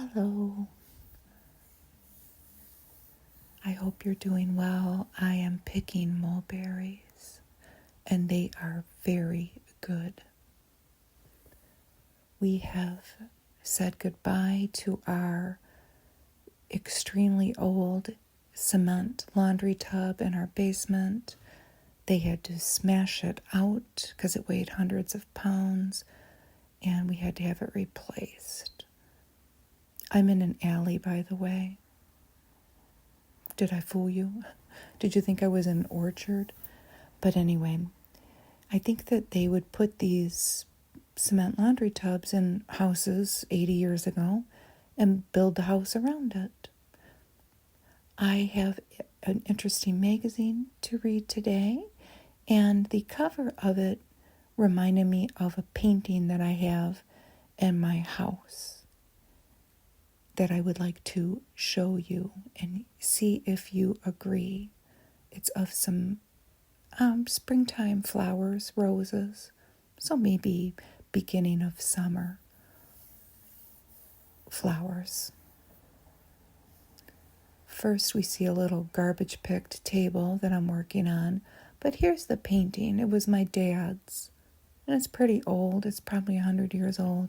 Hello. I hope you're doing well. I am picking mulberries, and they are very good. We have said goodbye to our extremely old cement laundry tub in our basement. They had to smash it out because it weighed hundreds of pounds, and we had to have it replaced. I'm in an alley, by the way. Did I fool you? Did you think I was in an orchard? But anyway, I think that they would put these cement laundry tubs in houses 80 years ago and build the house around it. I have an interesting magazine to read today, and the cover of it reminded me of a painting that I have in my house that I would like to show you and see if you agree. It's of some springtime flowers, roses, so maybe beginning of summer flowers. First, we see a little garbage picked table that I'm working on, but here's the painting. It was my dad's, and it's pretty old. It's probably 100 years old.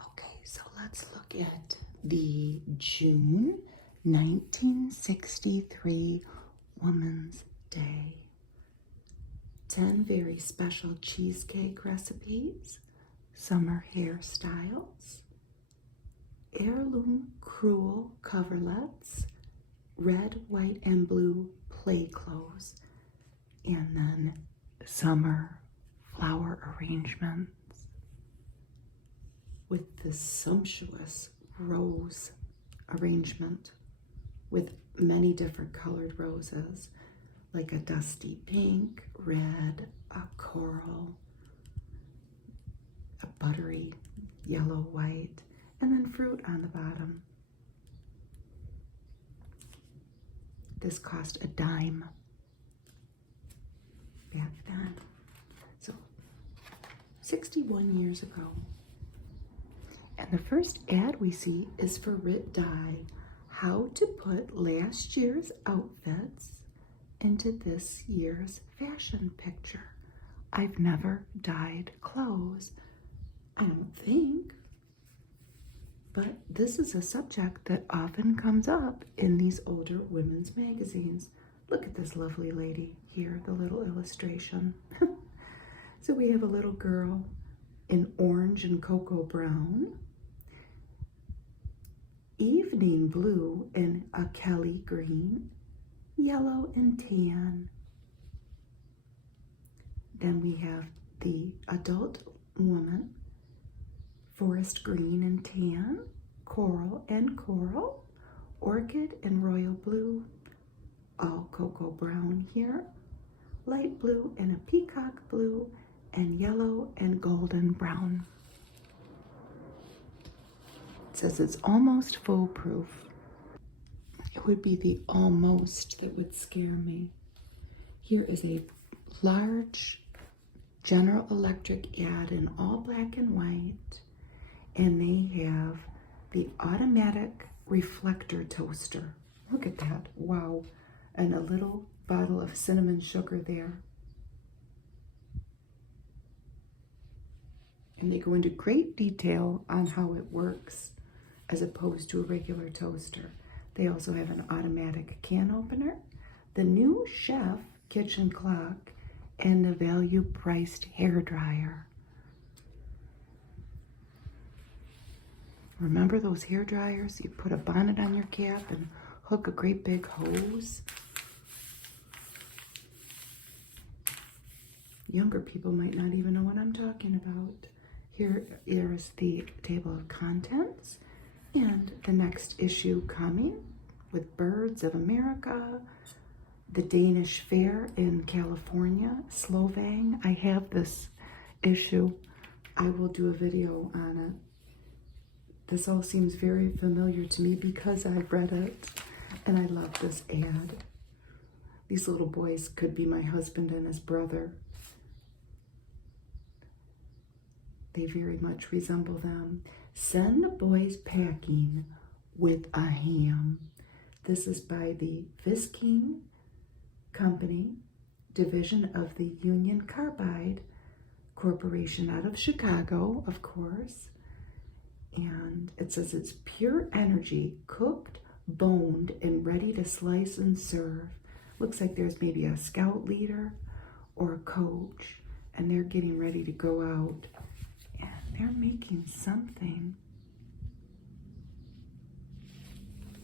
Okay, so let's look at the June 1963 Women's Day. 10 very special cheesecake recipes, summer hairstyles, heirloom crewel coverlets, red, white, and blue play clothes, and then summer flower arrangements with this sumptuous rose arrangement with many different colored roses, like a dusty pink, red, a coral, a buttery yellow, white, and then fruit on the bottom. This cost a dime back then. So 61 years ago. And the first ad we see is for Rit Dye, how to put last year's outfits into this year's fashion picture. I've never dyed clothes, I don't think, but this is a subject that often comes up in these older women's magazines. Look at this lovely lady here, the little illustration. So we have a little girl in orange and cocoa brown, evening blue and a Kelly green, yellow and tan. Then we have the adult woman, forest green and tan, coral and coral, orchid and royal blue, all cocoa brown here, light blue and a peacock blue, and yellow and golden brown. It says it's almost foolproof. It would be the almost that would scare me. Here is a large General Electric ad in all black and white, and they have the automatic reflector toaster. Look at that, wow. And a little bottle of cinnamon sugar there. And they go into great detail on how it works as opposed to a regular toaster. They also have an automatic can opener, the new Chef kitchen clock, and the value-priced hair dryer. Remember those hair dryers? You put a bonnet on your cap and hook a great big hose. Younger people might not even know what I'm talking about. Here is the table of contents and the next issue coming with Birds of America, the Danish Fair in California, Slovang. I have this issue. I will do a video on it. This all seems very familiar to me because I've read it, and I love this ad. These little boys could be my husband and his brother. They very much resemble them. Send the boys packing with a ham. This is by the Visking Company, division of the Union Carbide Corporation out of Chicago, of course. And it says it's pure energy, cooked, boned, and ready to slice and serve. Looks like there's maybe a scout leader or a coach, and they're getting ready to go out. And they're making something.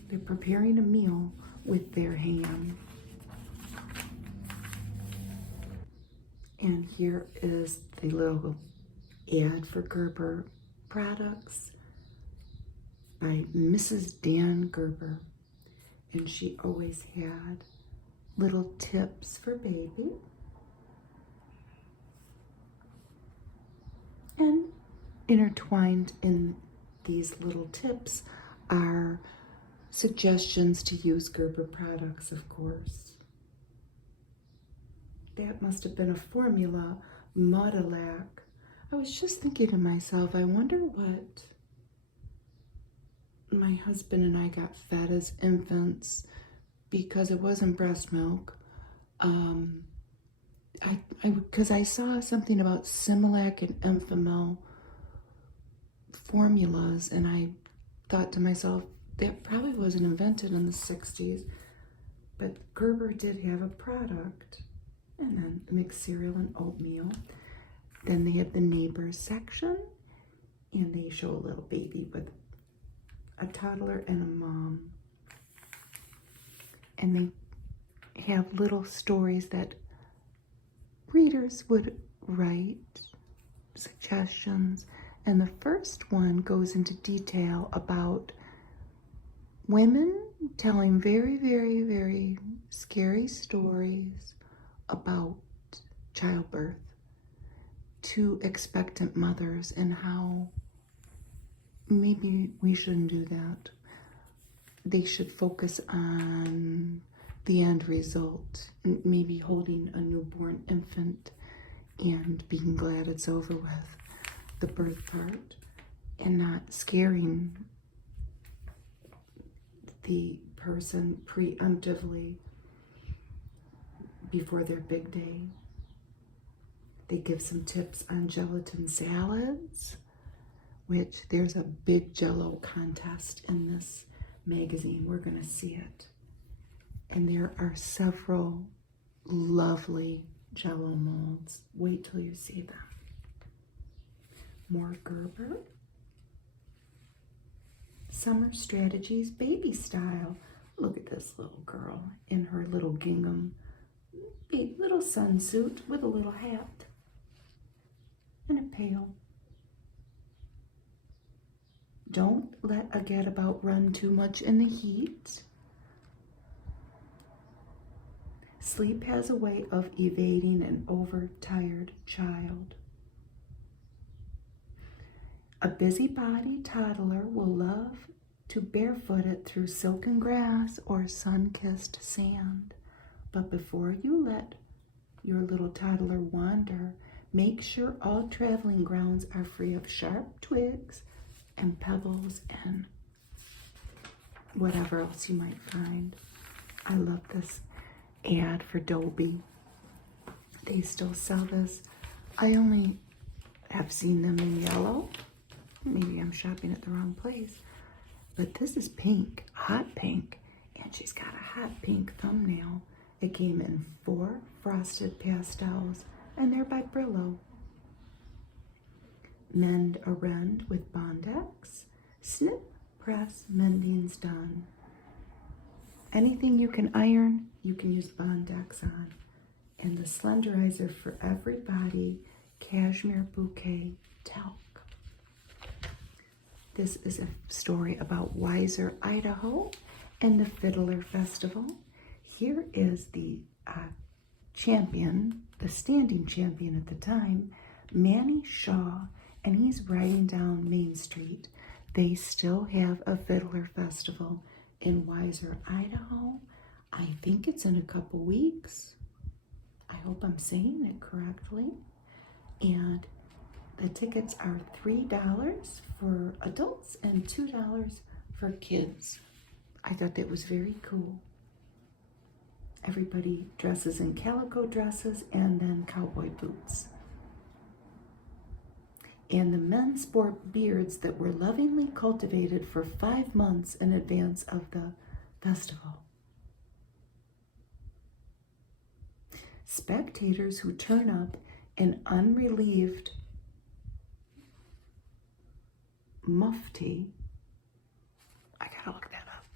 They're preparing a meal with their ham. And here is the little ad for Gerber products by Mrs. Dan Gerber. And she always had little tips for baby. And intertwined in these little tips are suggestions to use Gerber products, of course. That must have been a formula, Modelac. I was just thinking to myself, I wonder what my husband and I got fed as infants, because it wasn't breast milk. Because I saw something about Similac and Enfamil formulas, and I thought to myself, that probably wasn't invented in the 60s, but Gerber did have a product. And then mixed cereal and oatmeal. Then they have the neighbors section, and they show a little baby with a toddler and a mom. And they have little stories that readers would write, suggestions. And the first one goes into detail about women telling very, very, very scary stories about childbirth to expectant mothers, and how maybe we shouldn't do that. They should focus on the end result, maybe holding a newborn infant and being glad it's over with, the birth part, and not scaring the person preemptively before their big day. They give some tips on gelatin salads, which there's a big Jell-O contest in this magazine. We're gonna see it. And there are several lovely Jell-O molds. Wait till you see them. More Gerber. Summer Strategies Baby Style. Look at this little girl in her little gingham, little sunsuit with a little hat and a pail. Don't let a gadabout run too much in the heat. Sleep has a way of evading an overtired child. A busybody toddler will love to barefoot it through silken grass or sun-kissed sand. But before you let your little toddler wander, make sure all traveling grounds are free of sharp twigs and pebbles and whatever else you might find. I love this ad for Dolby. They still sell this. I only have seen them in yellow. Maybe I'm shopping at the wrong place. But this is pink, hot pink, and she's got a hot pink thumbnail. It came in 4 frosted pastels, and they're by Brillo. Mend a rend with Bondex. Snip, press, mending's done. Anything you can iron, you can use Bondex on. And the Slenderizer for Everybody Cashmere Bouquet Talc. This is a story about Weiser, Idaho, and the Fiddler Festival. Here is the champion, the standing champion at the time, Manny Shaw, and he's riding down Main Street. They still have a Fiddler Festival in Weiser, Idaho. I think it's in a couple weeks. I hope I'm saying it correctly. And The tickets are $3 for adults and $2 for kids. I thought that was very cool. Everybody dresses in calico dresses and then cowboy boots. And the men sport beards that were lovingly cultivated for 5 months in advance of the festival. Spectators who turn up in unrelieved mufti. I gotta look that up.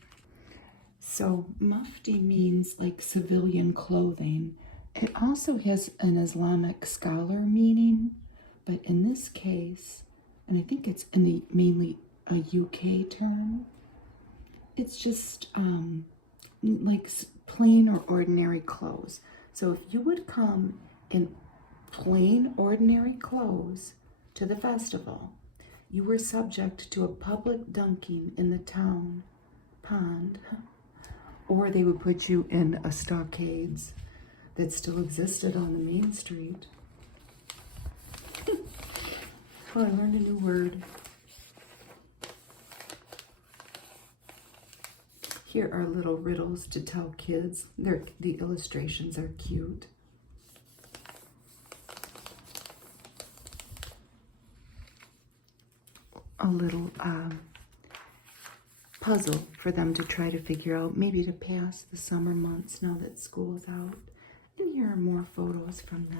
So mufti means like civilian clothing. It also has an Islamic scholar meaning, but in this case, and I think it's mainly a UK term, it's just like plain or ordinary clothes. So if you would come in plain ordinary clothes to the festival, you were subject to a public dunking in the town pond, or they would put you in a stockades that still existed on the main street. Oh, I learned a new word. Here are little riddles to tell kids. The illustrations are cute. A little puzzle for them to try to figure out, maybe to pass the summer months now that school's out. And here are more photos from the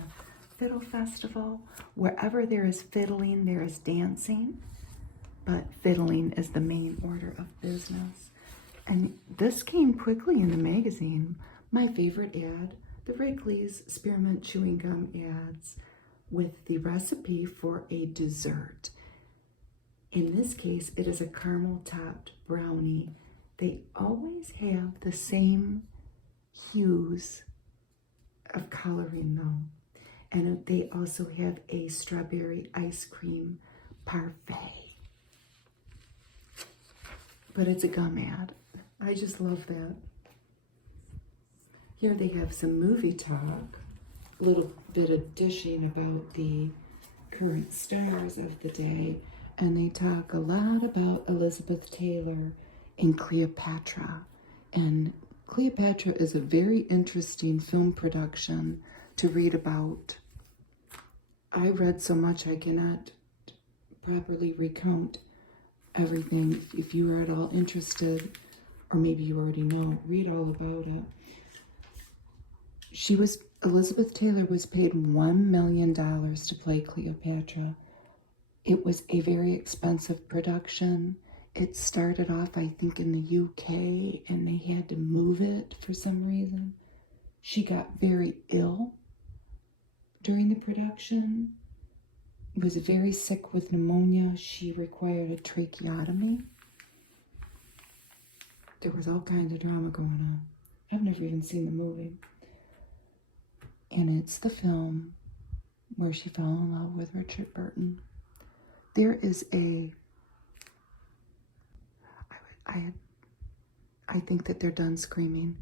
Fiddle Festival. Wherever there is fiddling, there is dancing, but fiddling is the main order of business. And this came quickly in the magazine. My favorite ad, the Wrigley's Spearmint Chewing Gum ads with the recipe for a dessert. In this case, it is a caramel-topped brownie. They always have the same hues of coloring, though. And they also have a strawberry ice cream parfait. But it's a gum ad. I just love that. Here they have some movie talk, a little bit of dishing about the current stars of the day. And they talk a lot about Elizabeth Taylor in Cleopatra. And Cleopatra is a very interesting film production to read about. I read so much I cannot properly recount everything. If you are at all interested, or maybe you already know, read all about it. Elizabeth Taylor was paid $1 million to play Cleopatra. It was a very expensive production. It started off, I think, in the UK, and they had to move it for some reason. She got very ill during the production, was very sick with pneumonia. She required a tracheotomy. There was all kinds of drama going on. I've never even seen the movie. And it's the film where she fell in love with Richard Burton. There is I think that they're done screaming.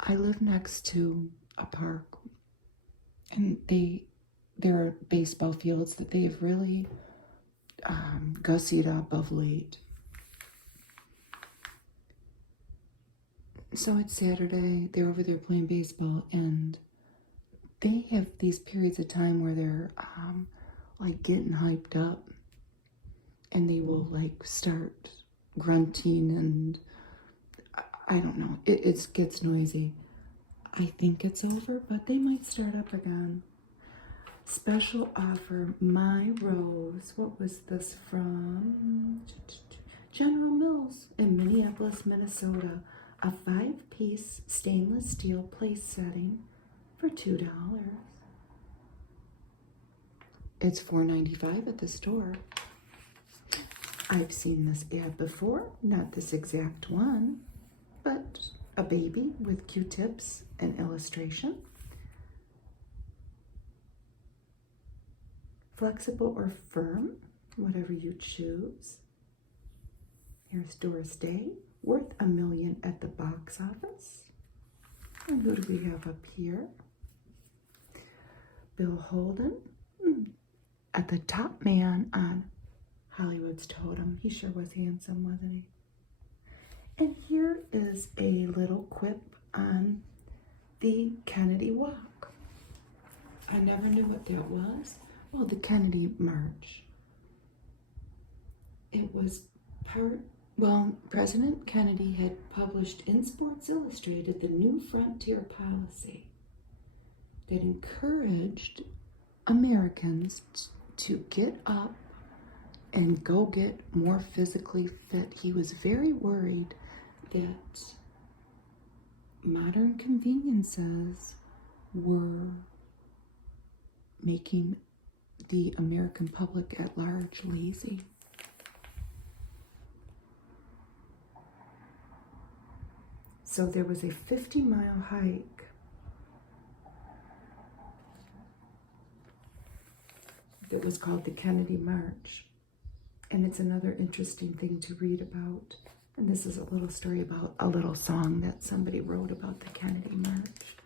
I live next to a park, and there are baseball fields that they have really gussied up of late. So it's Saturday, they're over there playing baseball, and they have these periods of time where they're like getting hyped up, and they will like start grunting, and I don't know, it gets noisy. I think it's over, but they might start up again. Special offer, My Rose. What was this from? General Mills in Minneapolis, Minnesota. A 5-piece stainless steel place setting for $2. It's $4.95 at the store. I've seen this ad before, not this exact one, but a baby with Q-tips and illustration. Flexible or firm, whatever you choose. Here's Doris Day, worth $1 million at the box office. And who do we have up here? Bill Holden, at the top man on Hollywood's totem. He sure was handsome, wasn't he? And here is a little quip on the Kennedy Walk. I never knew what that was. Well, the Kennedy March. It was President Kennedy had published in Sports Illustrated the New Frontier policy that encouraged Americans to get up and go get more physically fit. He was very worried that modern conveniences were making the American public at large lazy. So there was a 50-mile hike that was called the Kennedy March. And it's another interesting thing to read about. And this is a little story about a little song that somebody wrote about the Kennedy March.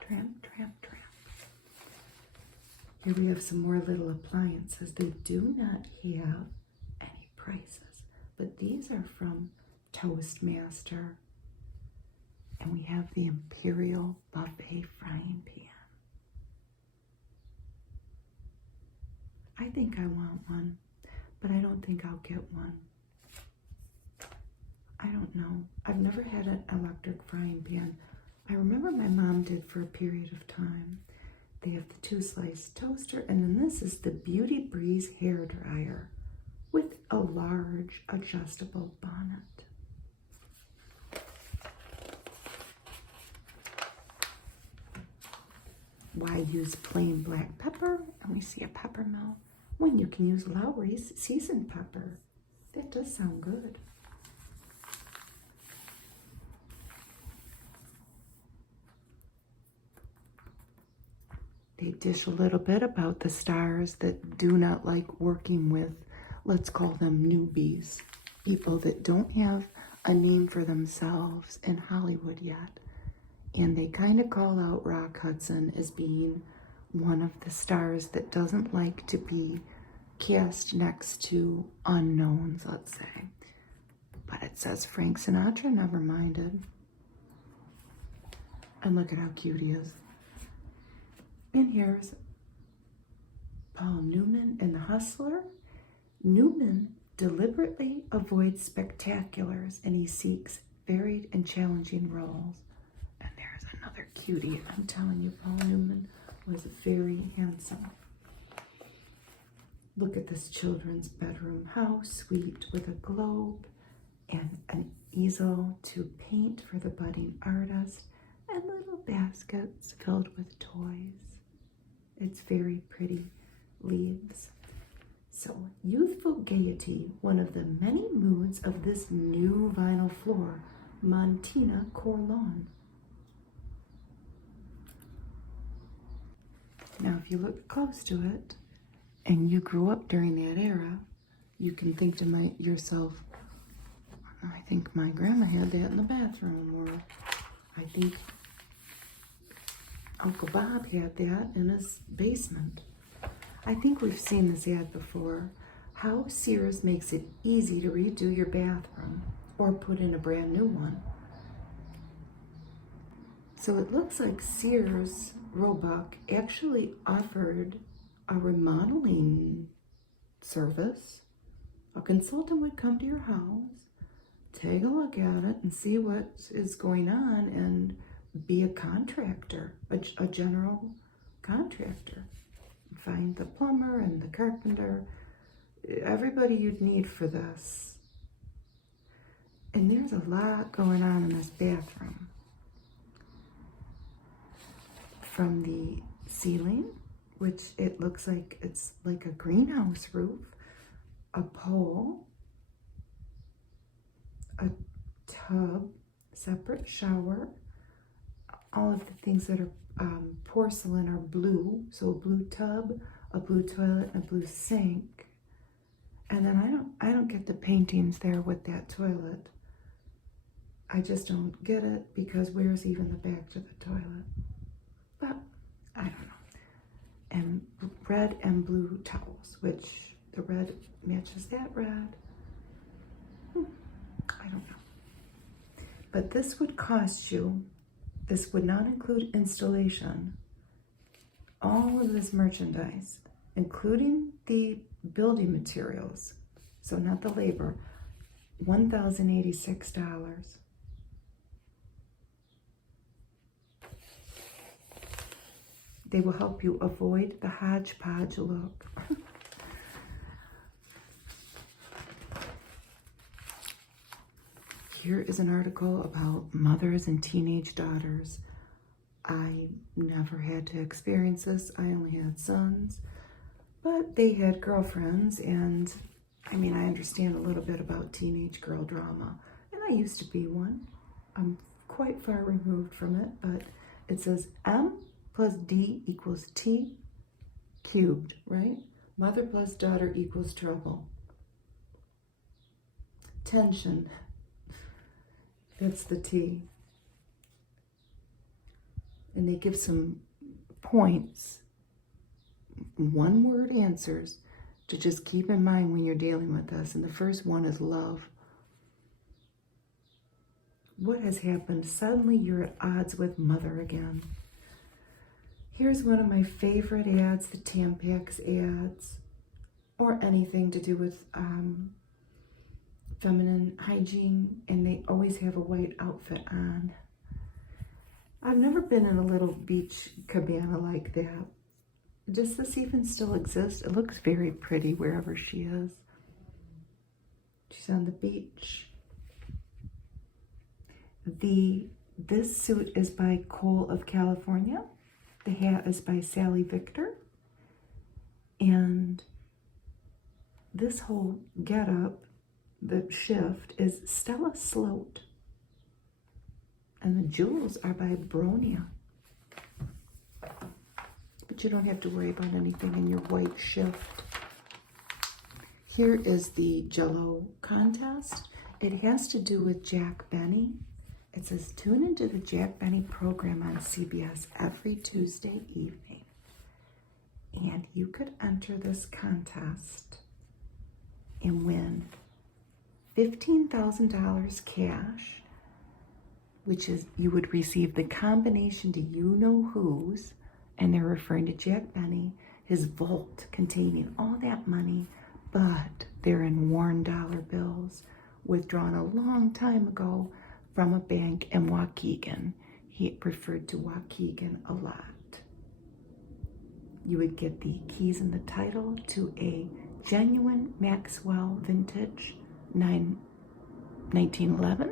Tramp, tramp, tramp. Here we have some more little appliances. They do not have any prices, but these are from Toastmaster. And we have the Imperial Buffet Frying Pan. I think I want one, but I don't think I'll get one. I don't know. I've never had an electric frying pan. I remember my mom did for a period of time. They have the 2-slice toaster, and then this is the Beauty Breeze hair dryer with a large adjustable bonnet. Why use plain black pepper? And we see a pepper mill when you can use Lowry's seasoned pepper. That does sound good. They dish a little bit about the stars that do not like working with, let's call them newbies, people that don't have a name for themselves in Hollywood yet. And they kind of call out Rock Hudson as being one of the stars that doesn't like to be cast next to unknowns, let's say. But it says Frank Sinatra never minded. And look at how cute he is. And here's Paul Newman in The Hustler. Newman deliberately avoids spectaculars and he seeks varied and challenging roles. And there's another cutie. I'm telling you, Paul Newman was very handsome. Look at this children's bedroom house suite with a globe and an easel to paint for the budding artist and little baskets filled with toys. It's very pretty leaves. So, youthful gaiety, one of the many moods of this new vinyl floor, Montina Corlawn. Now, if you look close to it, and you grew up during that era, you can think to yourself, I think my grandma had that in the bathroom, or I think Uncle Bob had that in his basement. I think we've seen this ad before. How Sears makes it easy to redo your bathroom or put in a brand new one. So it looks like Sears Roebuck actually offered a remodeling service. A consultant would come to your house, take a look at it and see what is going on and be a contractor, a general contractor. Find the plumber and the carpenter, everybody you'd need for this. And there's a lot going on in this bathroom. From the ceiling, which it looks like it's like a greenhouse roof, a pole, a tub, separate shower, all of the things that are porcelain are blue, so a blue tub, a blue toilet, and a blue sink. And then I don't get the paintings there with that toilet. I just don't get it, because where's even the back to the toilet? But I don't know. and red and blue towels, which the red matches that red. I don't know. But this would cost you, this would not include installation, all of this merchandise, including the building materials, so not the labor, $1,086. They will help you avoid the hodgepodge look. Here is an article about mothers and teenage daughters. I never had to experience this. I only had sons, but they had girlfriends, and I mean, I understand a little bit about teenage girl drama, and I used to be one. I'm quite far removed from it, but it says M plus D equals T cubed, right? Mother plus daughter equals trouble. Tension, that's the T. And they give some points, one-word answers to just keep in mind when you're dealing with this. And the first one is love. What has happened? Suddenly you're at odds with mother again. Here's one of my favorite ads, the Tampax ads, or anything to do with feminine hygiene, and they always have a white outfit on. I've never been in a little beach cabana like that. Does this even still exist? It looks very pretty wherever she is. She's on the beach. This suit is by Cole of California. The hat is by Sally Victor. And this whole getup, the shift, is Stella Sloat. And the jewels are by Bronia. But you don't have to worry about anything in your white shift. Here is the Jell-O contest. It has to do with Jack Benny. It says, tune into the Jack Benny program on CBS every Tuesday evening. And you could enter this contest and win $15,000 cash, which is, you would receive the combination to you-know-whos, and they're referring to Jack Benny, his vault containing all that money, but they're in worn dollar bills, withdrawn a long time ago from a bank in Waukegan. He referred to Waukegan a lot. You would get the keys and the title to a genuine Maxwell vintage 1911,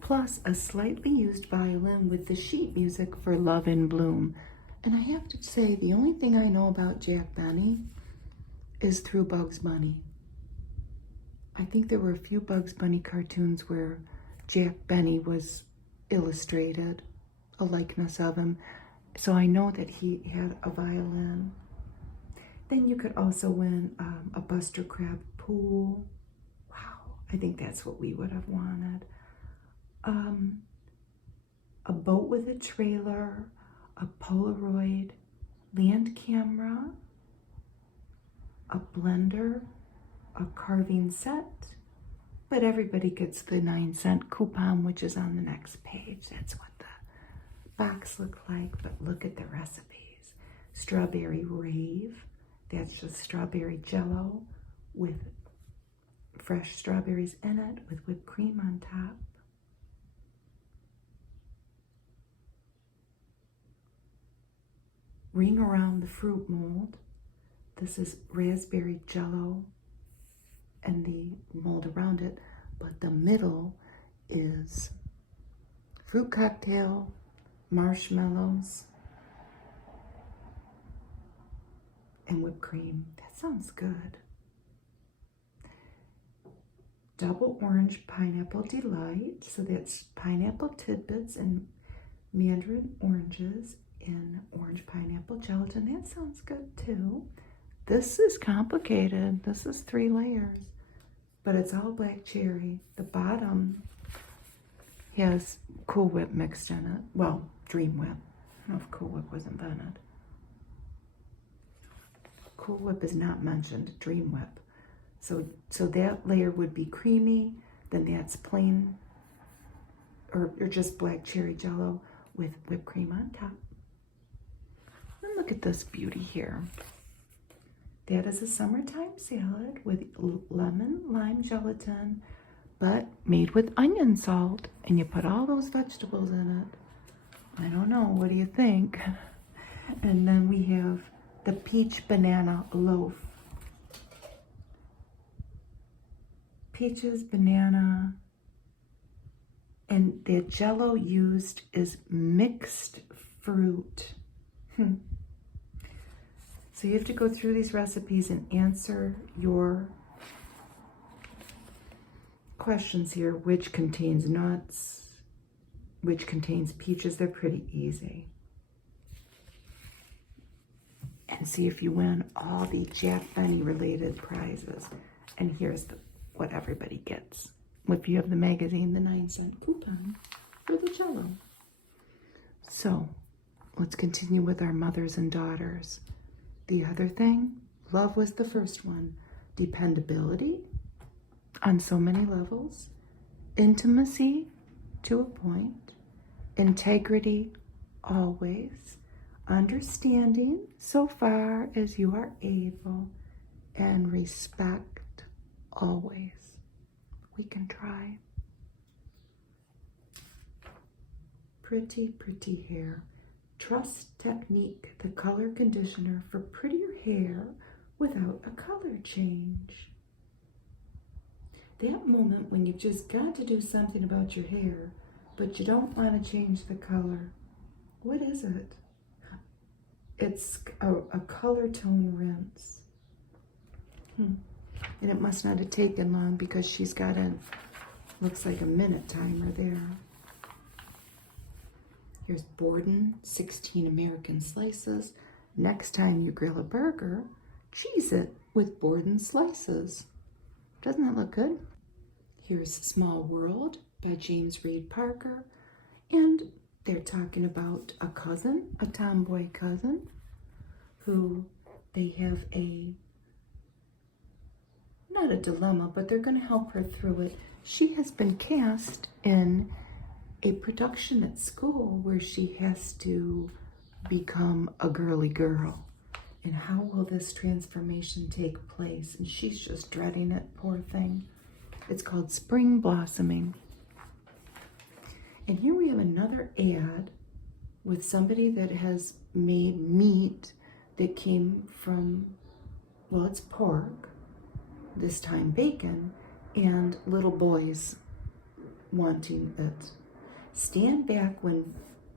plus a slightly used violin with the sheet music for Love in Bloom. And I have to say, the only thing I know about Jack Benny is through Bugs Bunny. I think there were a few Bugs Bunny cartoons where Jack Benny was illustrated, a likeness of him. So I know that he had a violin. Then you could also win a Buster Crab pool. Wow, I think that's what we would have wanted. A boat with a trailer, a Polaroid land camera, a blender, a carving set, but everybody gets the 9-cent coupon, which is on the next page. That's what the box looked like, but look at the recipes. Strawberry rave, that's just strawberry Jell-O with fresh strawberries in it with whipped cream on top. Ring around the fruit mold. This is raspberry Jell-O and the mold around it, but the middle is fruit cocktail, marshmallows, and whipped cream. That sounds good. Double orange pineapple delight. So that's pineapple tidbits and mandarin oranges in orange pineapple gelatin. That sounds good too. This is complicated. This is 3 layers, but it's all black cherry. The bottom has Cool Whip mixed in it. Well, Dream Whip. I don't know if Cool Whip was invented. Cool Whip is not mentioned, Dream Whip. So that layer would be creamy, then that's plain or just black cherry Jell-O with whipped cream on top. And look at this beauty here. That is a summertime salad with lemon, lime gelatin, but made with onion salt. And you put all those vegetables in it. I don't know, what do you think? And then we have the peach banana loaf. Peaches, banana, and the Jell-O used is mixed fruit. So you have to go through these recipes and answer your questions here. Which contains nuts, which contains peaches. They're pretty easy. And see if you win all the Jack Benny related prizes. And here's what everybody gets. If you have the magazine, the 9-cent coupon for the Jell-O. So let's continue with our mothers and daughters. The other thing, love was the first one. Dependability on so many levels. Intimacy to a point. Integrity always. Understanding so far as you are able. And respect always. We can try. Pretty, pretty hair. Trust Technique, the color conditioner for prettier hair without a color change. That moment when you've just got to do something about your hair, but you don't want to change the color. What is it? It's a color tone rinse. And it must not have taken long because she's got looks like a minute timer there. Here's Borden, 16 American slices. Next time you grill a burger, cheese it with Borden slices. Doesn't that look good? Here's Small World by James Reed Parker. And they're talking about a cousin, a tomboy cousin, who they have not a dilemma, but they're going to help her through it. She has been cast in a production at school where she has to become a girly girl. And how will this transformation take place? And she's just dreading it, poor thing. It's called Spring Blossoming. And here we have another ad with somebody that has made meat that came from, well, it's pork, this time bacon, and little boys wanting it. Stand back when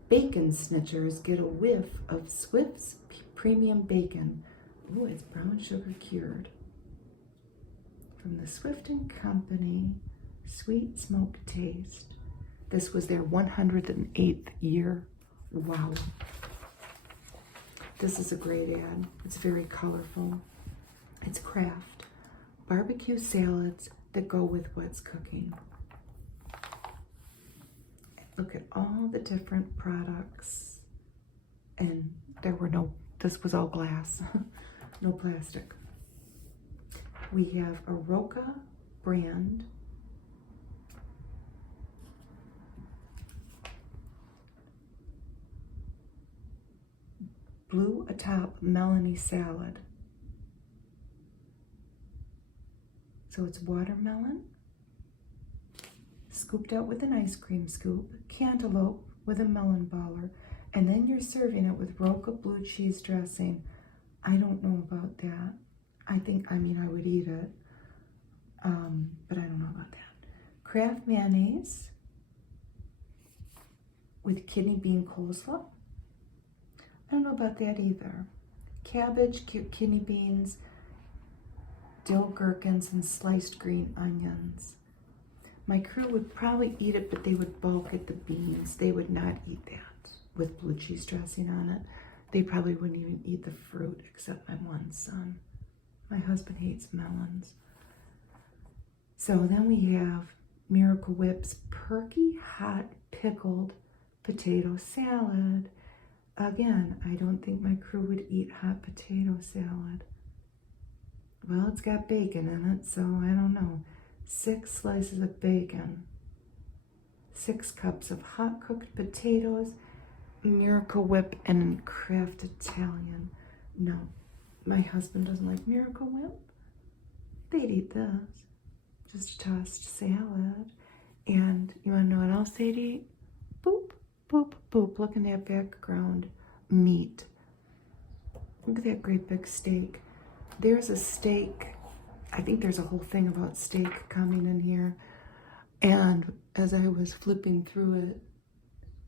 bacon snitchers get a whiff of Swift's premium bacon. Oh, it's brown sugar cured. From the Swift & Company, Sweet Smoke Taste. This was their 108th year. Wow. This is a great ad. It's very colorful. It's Kraft. Barbecue salads that go with what's cooking. Look at all the different products. And this was all glass, no plastic. We have a Roca brand. Blue atop Melanie salad. So it's watermelon, scooped out with an ice cream scoop, cantaloupe with a melon baller, and then you're serving it with Roca blue cheese dressing. I don't know about that. I would eat it, but I don't know about that. Kraft mayonnaise with kidney bean coleslaw. I don't know about that either. Cabbage, cute kidney beans, dill gherkins, and sliced green onions. My crew would probably eat it, but they would balk at the beans. They would not eat that with blue cheese dressing on it. They probably wouldn't even eat the fruit, except my one son. My husband hates melons. So then we have Miracle Whip's perky, hot, pickled potato salad. Again, I don't think my crew would eat hot potato salad. Well, it's got bacon in it, so I don't know. 6 slices of bacon, 6 cups of hot cooked potatoes, Miracle Whip, and Kraft Italian. No, my husband doesn't like Miracle Whip. They'd eat this. Just a tossed salad. And you want to know what else they'd eat? Boop, boop, boop. Look in that background. Meat. Look at that great big steak. There's a steak. I think there's a whole thing about steak coming in here. And as I was flipping through it,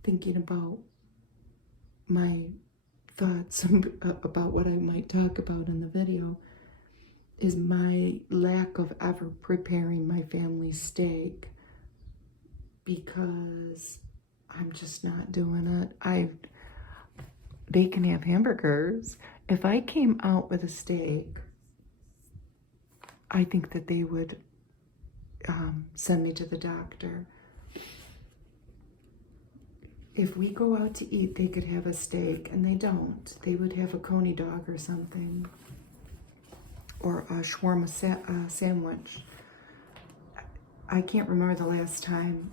thinking about my thoughts about what I might talk about in the video, is my lack of ever preparing my family steak, because I'm just not doing it. They can have hamburgers. If I came out with a steak, I think that they would send me to the doctor. If we go out to eat, they could have a steak, and they don't. They would have a coney dog or something, or a shawarma sandwich. I can't remember the last time.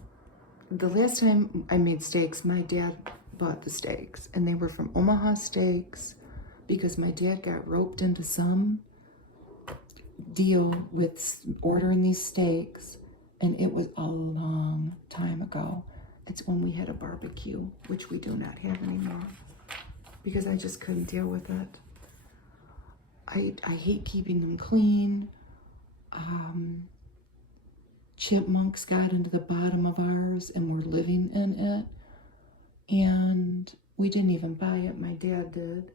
The last time I made steaks, my dad bought the steaks, and they were from Omaha Steaks, because my dad got roped into some deal with ordering these steaks, and it was a long time ago. It's when we had a barbecue, which we do not have anymore, because I just couldn't deal with it. I hate keeping them clean. Chipmunks got into the bottom of ours and were living in it, and we didn't even buy it. My dad did.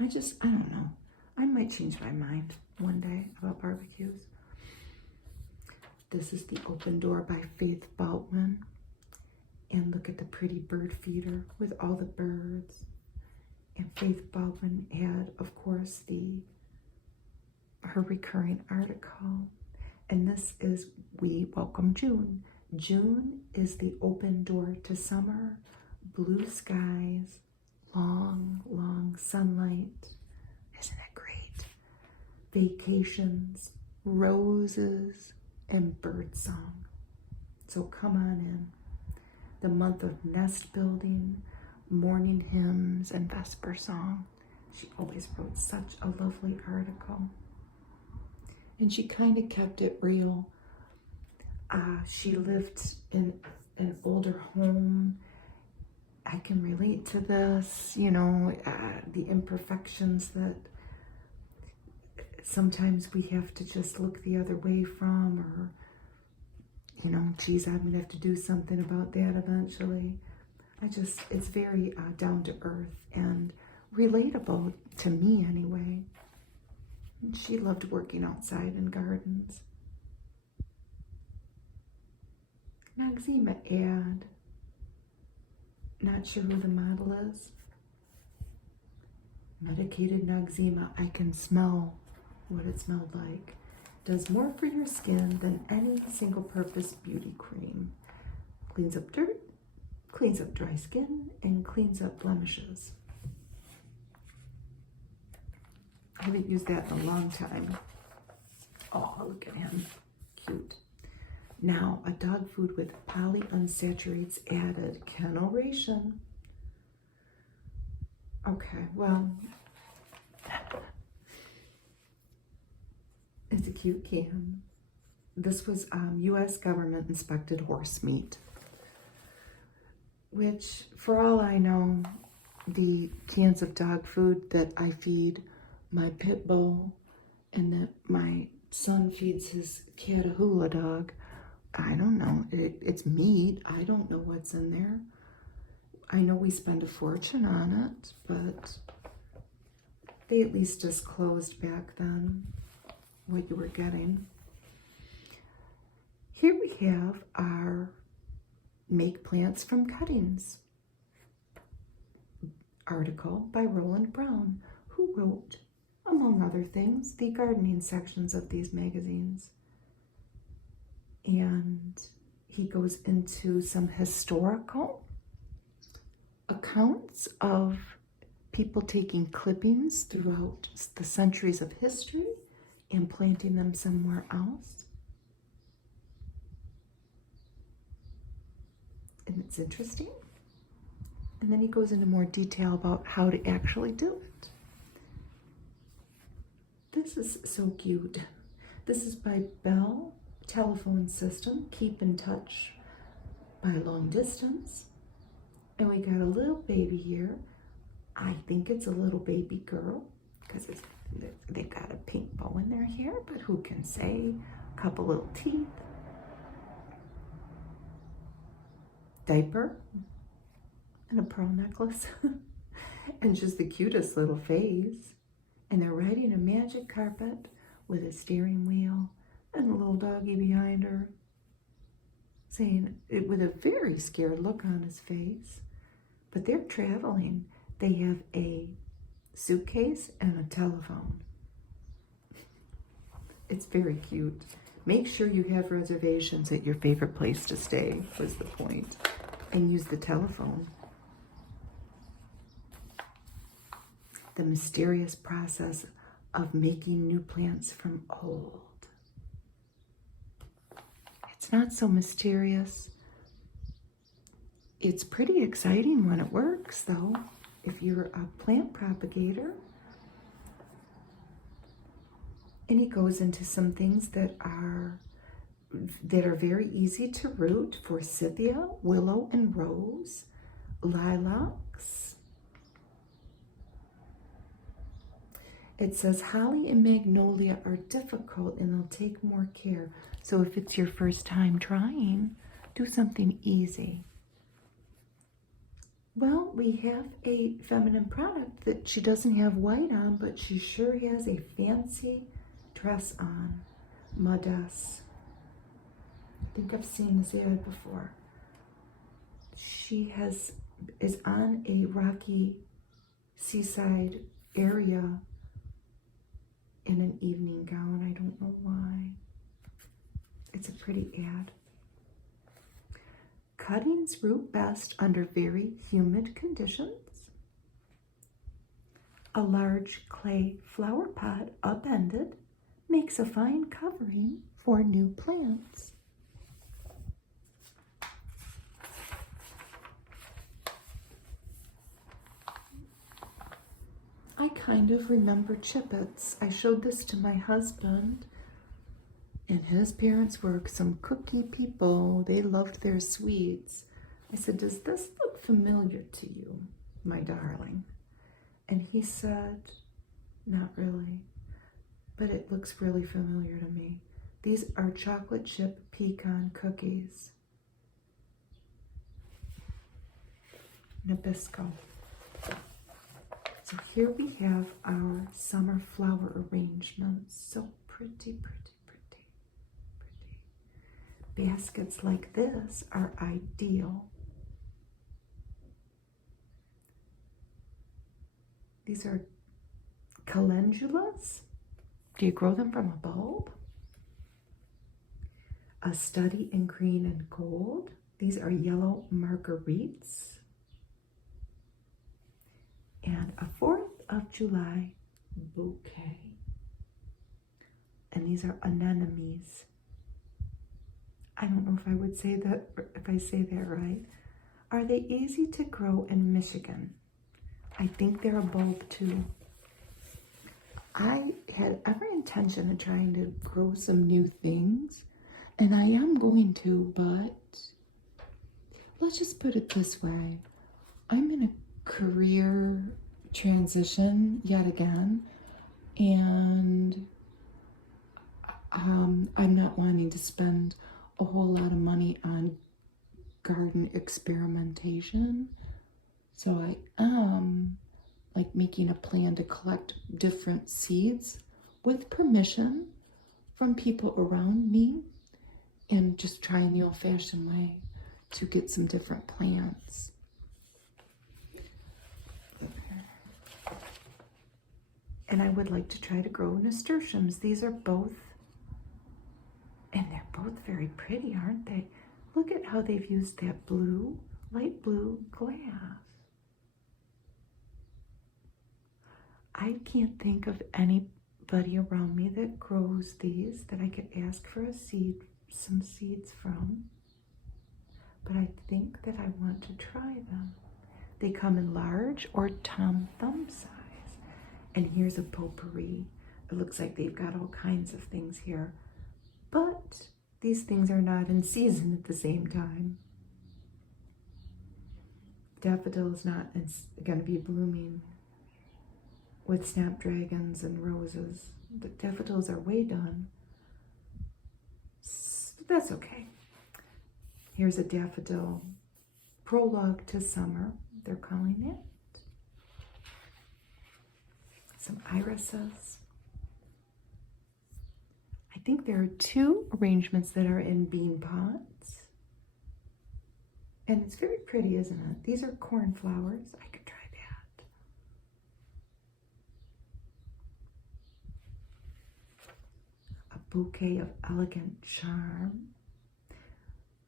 I don't know. I might change my mind one day about barbecues. This is The Open Door by Faith Baldwin. And look at the pretty bird feeder with all the birds. And Faith Baldwin had, of course, her recurring article. And this is We Welcome June. June is the open door to summer, blue skies, long, long sunlight. Isn't it great? Vacations, roses, and birdsong. So come on in. The month of nest building, morning hymns, and vesper song. She always wrote such a lovely article. And she kind of kept it real. She lived in an older home. I can relate to this, the imperfections that sometimes we have to just look the other way from, or geez, I'm gonna have to do something about that eventually. It's very down to earth and relatable to me anyway. And she loved working outside in gardens. Noxzema ad. Not sure who the model is. Medicated Noxzema. I can smell what it smelled like. Does more for your skin than any single-purpose beauty cream. Cleans up dirt, cleans up dry skin, and cleans up blemishes. I haven't used that in a long time. Oh, look at him. Cute. Now, a dog food with polyunsaturates added. Kennelration. Okay, well, it's a cute can. This was U.S. government inspected horse meat, which, for all I know, the cans of dog food that I feed my pit bull and that my son feeds his Catahoula dog, I don't know. It's meat. I don't know what's in there. I know we spend a fortune on it, but they at least disclosed back then what you were getting. Here we have our Make Plants from Cuttings article by Roland Brown, who wrote, among other things, the gardening sections of these magazines. And he goes into some historical accounts of people taking clippings throughout the centuries of history and planting them somewhere else. And it's interesting. And then he goes into more detail about how to actually do it. This is so cute. This is by Bell Telephone System, Keep in Touch by Long Distance. And we got a little baby here. I think it's a little baby girl because they've got a pink bow in their hair, but who can say? A couple little teeth. Diaper. And a pearl necklace. And just the cutest little face. And they're riding a magic carpet with a steering wheel and a little doggy behind her, saying it with a very scared look on his face. But they're traveling. They have a suitcase and a telephone. It's very cute. Make sure you have reservations at your favorite place to stay, was the point. And use the telephone. The mysterious process of making new plants from old. It's not so mysterious. It's pretty exciting when it works, though. If you're a plant propagator. And he goes into some things that are very easy to root: forsythia, willow and rose, lilacs. It says holly and magnolia are difficult and they'll take more care. So if it's your first time trying, do something easy. Well, we have a feminine product that she doesn't have white on, but she sure has a fancy dress on. Modeste. I think I've seen this ad before. She is on a rocky seaside area in an evening gown. I don't know why. It's a pretty ad. Cuttings root best under very humid conditions. A large clay flower pot upended makes a fine covering for new plants. I kind of remember Chippets. I showed this to my husband, and his parents were some cookie people. They loved their sweets. I said, does this look familiar to you, my darling? And he said, not really, but it looks really familiar to me. These are chocolate chip pecan cookies. Nabisco. So here we have our summer flower arrangements. So pretty, pretty, pretty, pretty. Baskets like this are ideal. These are calendulas. Do you grow them from a bulb? A study in green and gold. These are yellow marguerites. And a 4th of July bouquet. And these are anemones. I don't know if I would say that, if I say that right. Are they easy to grow in Michigan? I think they're a bulb too. I had every intention of trying to grow some new things, and I am going to, but let's just put it this way. I'm in a career transition yet again, and I'm not wanting to spend a whole lot of money on garden experimentation. So I am like making a plan to collect different seeds with permission from people around me, and just trying the old-fashioned way to get some different plants. And I would like to try to grow nasturtiums. These are both, and they're both very pretty, aren't they? Look at how they've used that blue, light blue glass. I can't think of any buddy around me that grows these that I could ask for some seeds from. But I think that I want to try them. They come in large or Tom Thumb size. And here's a potpourri. It looks like they've got all kinds of things here. But these things are not in season at the same time. Daffodil is not going to be blooming with snapdragons and roses. The daffodils are way done. So that's okay. Here's a daffodil prologue to summer, they're calling it. Some irises. I think there are 2 arrangements that are in bean pots. And it's very pretty, isn't it? These are cornflowers. I could try that. A bouquet of elegant charm.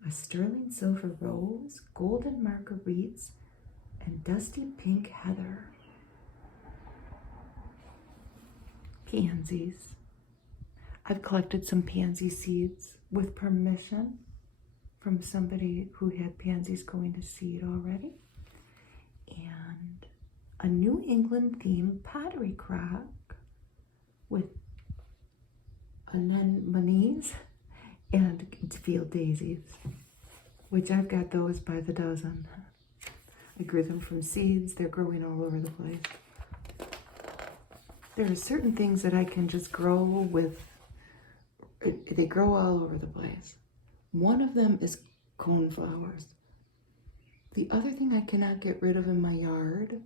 A sterling silver rose, golden marguerites, and dusty pink heather. Pansies. I've collected some pansy seeds with permission from somebody who had pansies going to seed already. And a New England themed pottery crock with anemones and field daisies, which I've got those by the dozen. I grew them from seeds. They're growing all over the place. There are certain things that I can just grow with. They grow all over the place. One of them is coneflowers. The other thing I cannot get rid of in my yard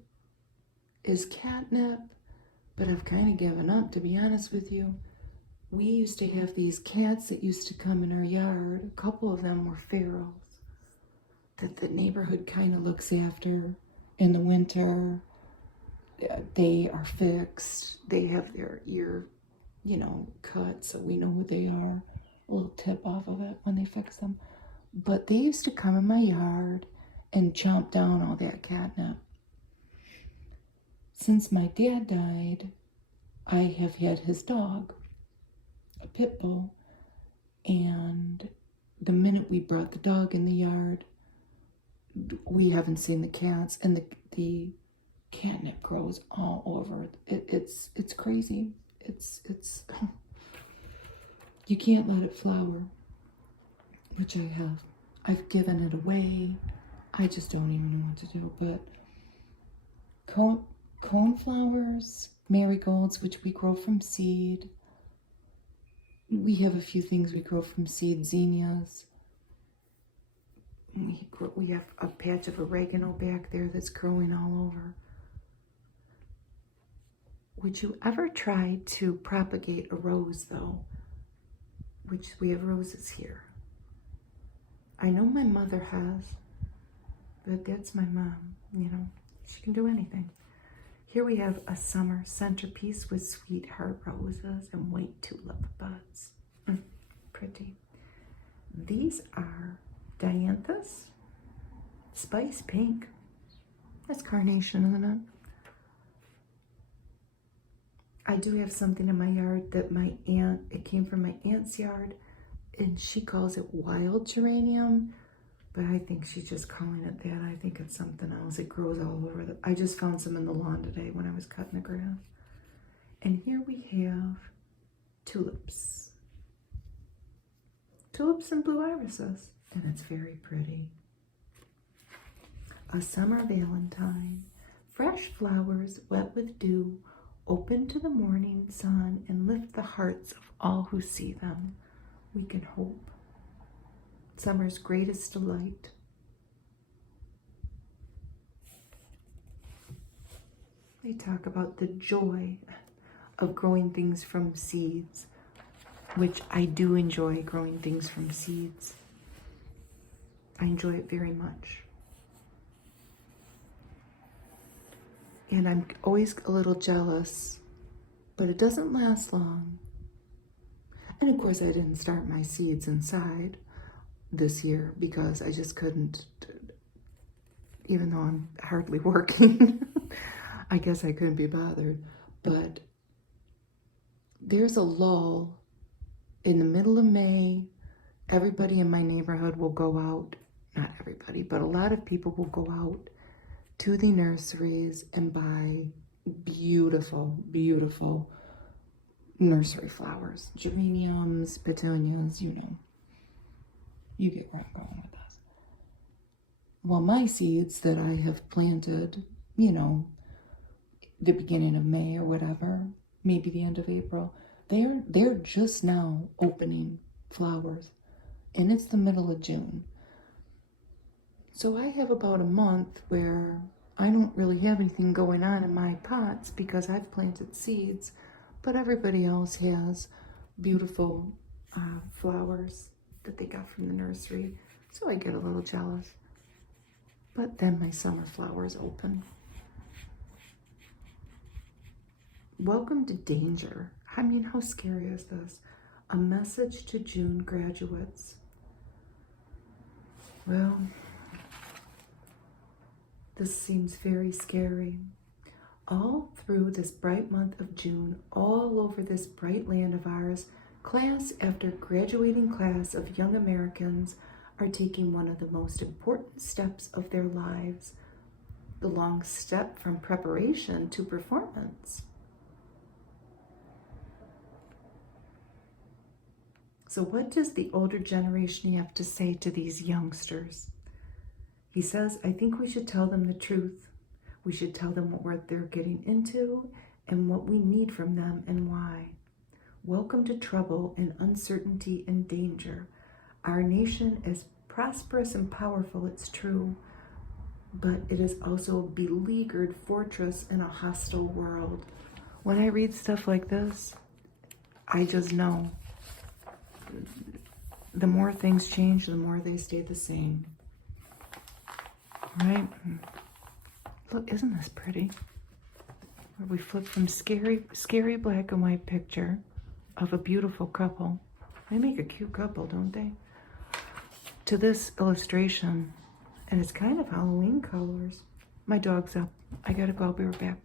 is catnip, but I've kind of given up, to be honest with you. We used to have these cats that used to come in our yard. A couple of them were ferals that the neighborhood kind of looks after in the winter. They are fixed. They have their ear, cut, so we know who they are. A little tip off of it when they fix them. But they used to come in my yard and chomp down all that catnip. Since my dad died, I have had his dog, a pit bull, and the minute we brought the dog in the yard, we haven't seen the cats, and the catnip grows all over. It's crazy. It's you can't let it flower, which I have. I've given it away. I just don't even know what to do. But coneflowers, marigolds, which we grow from seed. We have a few things we grow from seed, zinnias. We have a patch of oregano back there that's growing all over. Would you ever try to propagate a rose, though? Which we have roses here. I know my mother has, but that's my mom, She can do anything. Here we have a summer centerpiece with sweetheart roses and white tulip buds. Pretty. These are dianthus, spice pink. That's carnation, isn't it? I do have something in my yard that it came from my aunt's yard, and she calls it wild geranium, but I think she's just calling it that. I think it's something else. It grows all over. I just found some in the lawn today when I was cutting the grass. And here we have tulips. Tulips and blue irises, and it's very pretty. A summer valentine. Fresh flowers wet with dew, open to the morning sun and lift the hearts of all who see them. We can hope. Summer's greatest delight. They talk about the joy of growing things from seeds, which I do enjoy growing things from seeds. I enjoy it very much. And I'm always a little jealous, but it doesn't last long. And of course, I didn't start my seeds inside this year because I just couldn't, even though I'm hardly working. I guess I couldn't be bothered. But there's a lull in the middle of May. Everybody in my neighborhood will go out, not everybody, but a lot of people will go out to the nurseries and buy beautiful, beautiful nursery flowers. Geraniums, petunias, you know. You get where I'm going with this. Well, my seeds that I have planted, you know, the beginning of May or whatever, maybe the end of April, they're just now opening flowers. And it's the middle of June. So I have about a month where I don't really have anything going on in my pots because I've planted seeds, but everybody else has beautiful flowers that they got from the nursery. So I get a little jealous. But then my summer flowers open. Welcome to danger. I mean, how scary is this? A message to June graduates. Well, this seems very scary. All through this bright month of June, all over this bright land of ours, class after graduating class of young Americans are taking one of the most important steps of their lives, the long step from preparation to performance. So what does the older generation have to say to these youngsters? He says, I think we should tell them the truth. We should tell them what they're getting into and what we need from them and why. Welcome to trouble and uncertainty and danger. Our nation is prosperous and powerful, it's true, but it is also a beleaguered fortress in a hostile world. When I read stuff like this, I just know the more things change, the more they stay the same. Right? Look, isn't this pretty? Where we flip from scary black and white picture of a beautiful couple. They make a cute couple, don't they? To this illustration, and it's kind of Halloween colors. My dog's up. I gotta go. I'll be right back.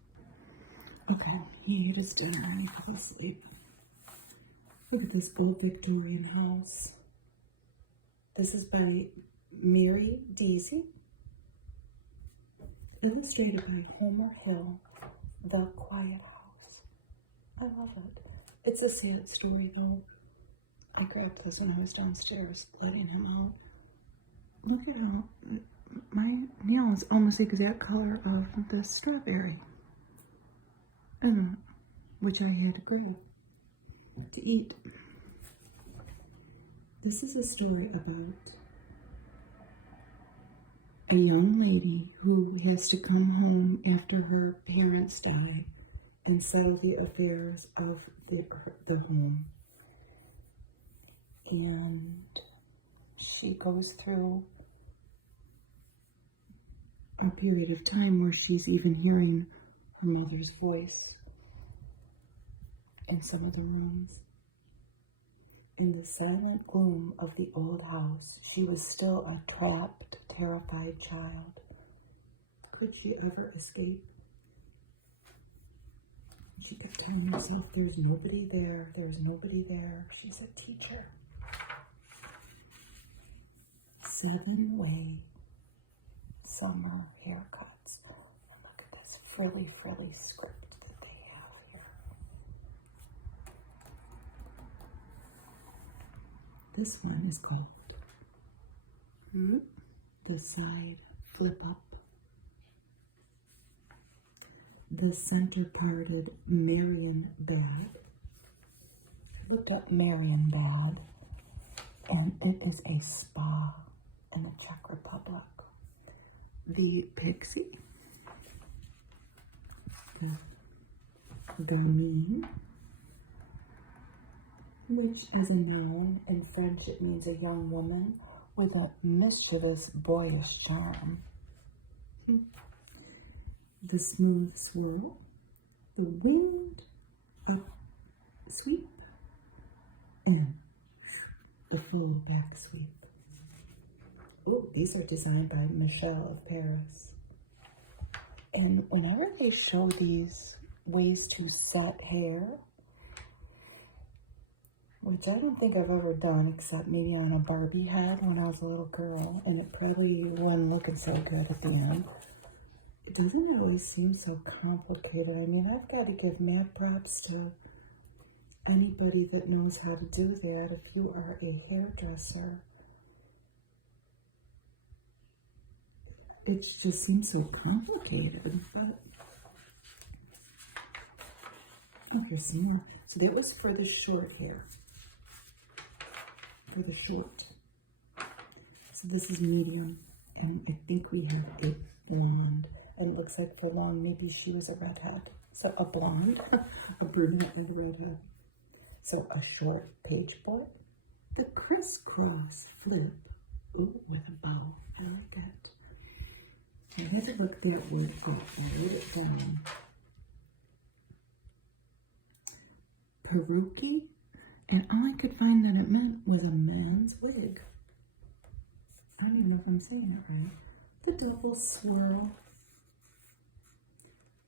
Okay, he ate his dinner and he fell asleep. Look at this old Victorian house. This is by Mary Deasy. Illustrated by Homer Hill, The Quiet House. I love it. It's a sad story though. I grabbed this when I was downstairs letting him out. Look at how my nail is almost the exact color of the strawberry. Which I had to grab to eat. This is a story about a young lady who has to come home after her parents die and settle the affairs of the home. And she goes through a period of time where she's even hearing her mother's voice in some of the rooms. In the silent gloom of the old house, she was still a trapped, terrified child. Could she ever escape? She kept telling herself, there's nobody there, there's nobody there. She's a teacher. 7 way summer haircuts. And look at this frilly script that they have here. This one is called The Side Flip Up. The Center Parted Marion Bag. I looked up Marion Bag, and it is a spa in the Czech Republic. The Pixie. The Vermine, which is a noun. In French, it means a young woman with a mischievous, boyish charm. The Smooth Swirl, the Winged Up Sweep, and the Full Back Sweep. Oh, these are designed by Michelle of Paris. And whenever they show these ways to set hair, which I don't think I've ever done except maybe on a Barbie head when I was a little girl, and it probably wasn't looking so good at the end. It doesn't always seem so complicated. I mean, I've got to give mad props to anybody that knows how to do that if you are a hairdresser. It just seems so complicated, but okay, so that was for the short hair. For the short. So this is medium, and I think we have a blonde. And it looks like for long, maybe she was a redhead. So a blonde, a brunette, and a redhead. So a short page board. The crisscross flip. Ooh, with a bow. I like that. I had to look that word up. I wrote it down. Peruke. And all I could find that it meant was a man's wig. I don't even know if I'm saying it right. The double swirl.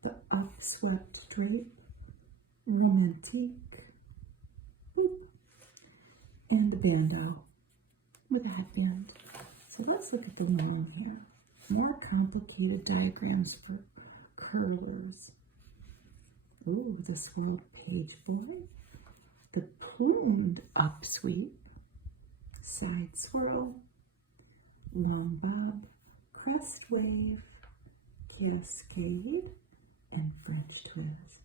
The upswept drape, romantique, and the bandeau with a headband. So let's look at the one on here. More complicated diagrams for curlers. Ooh, the swirled page boy, the plumed upsweep, side swirl, long bob, crest wave, cascade, and French twist.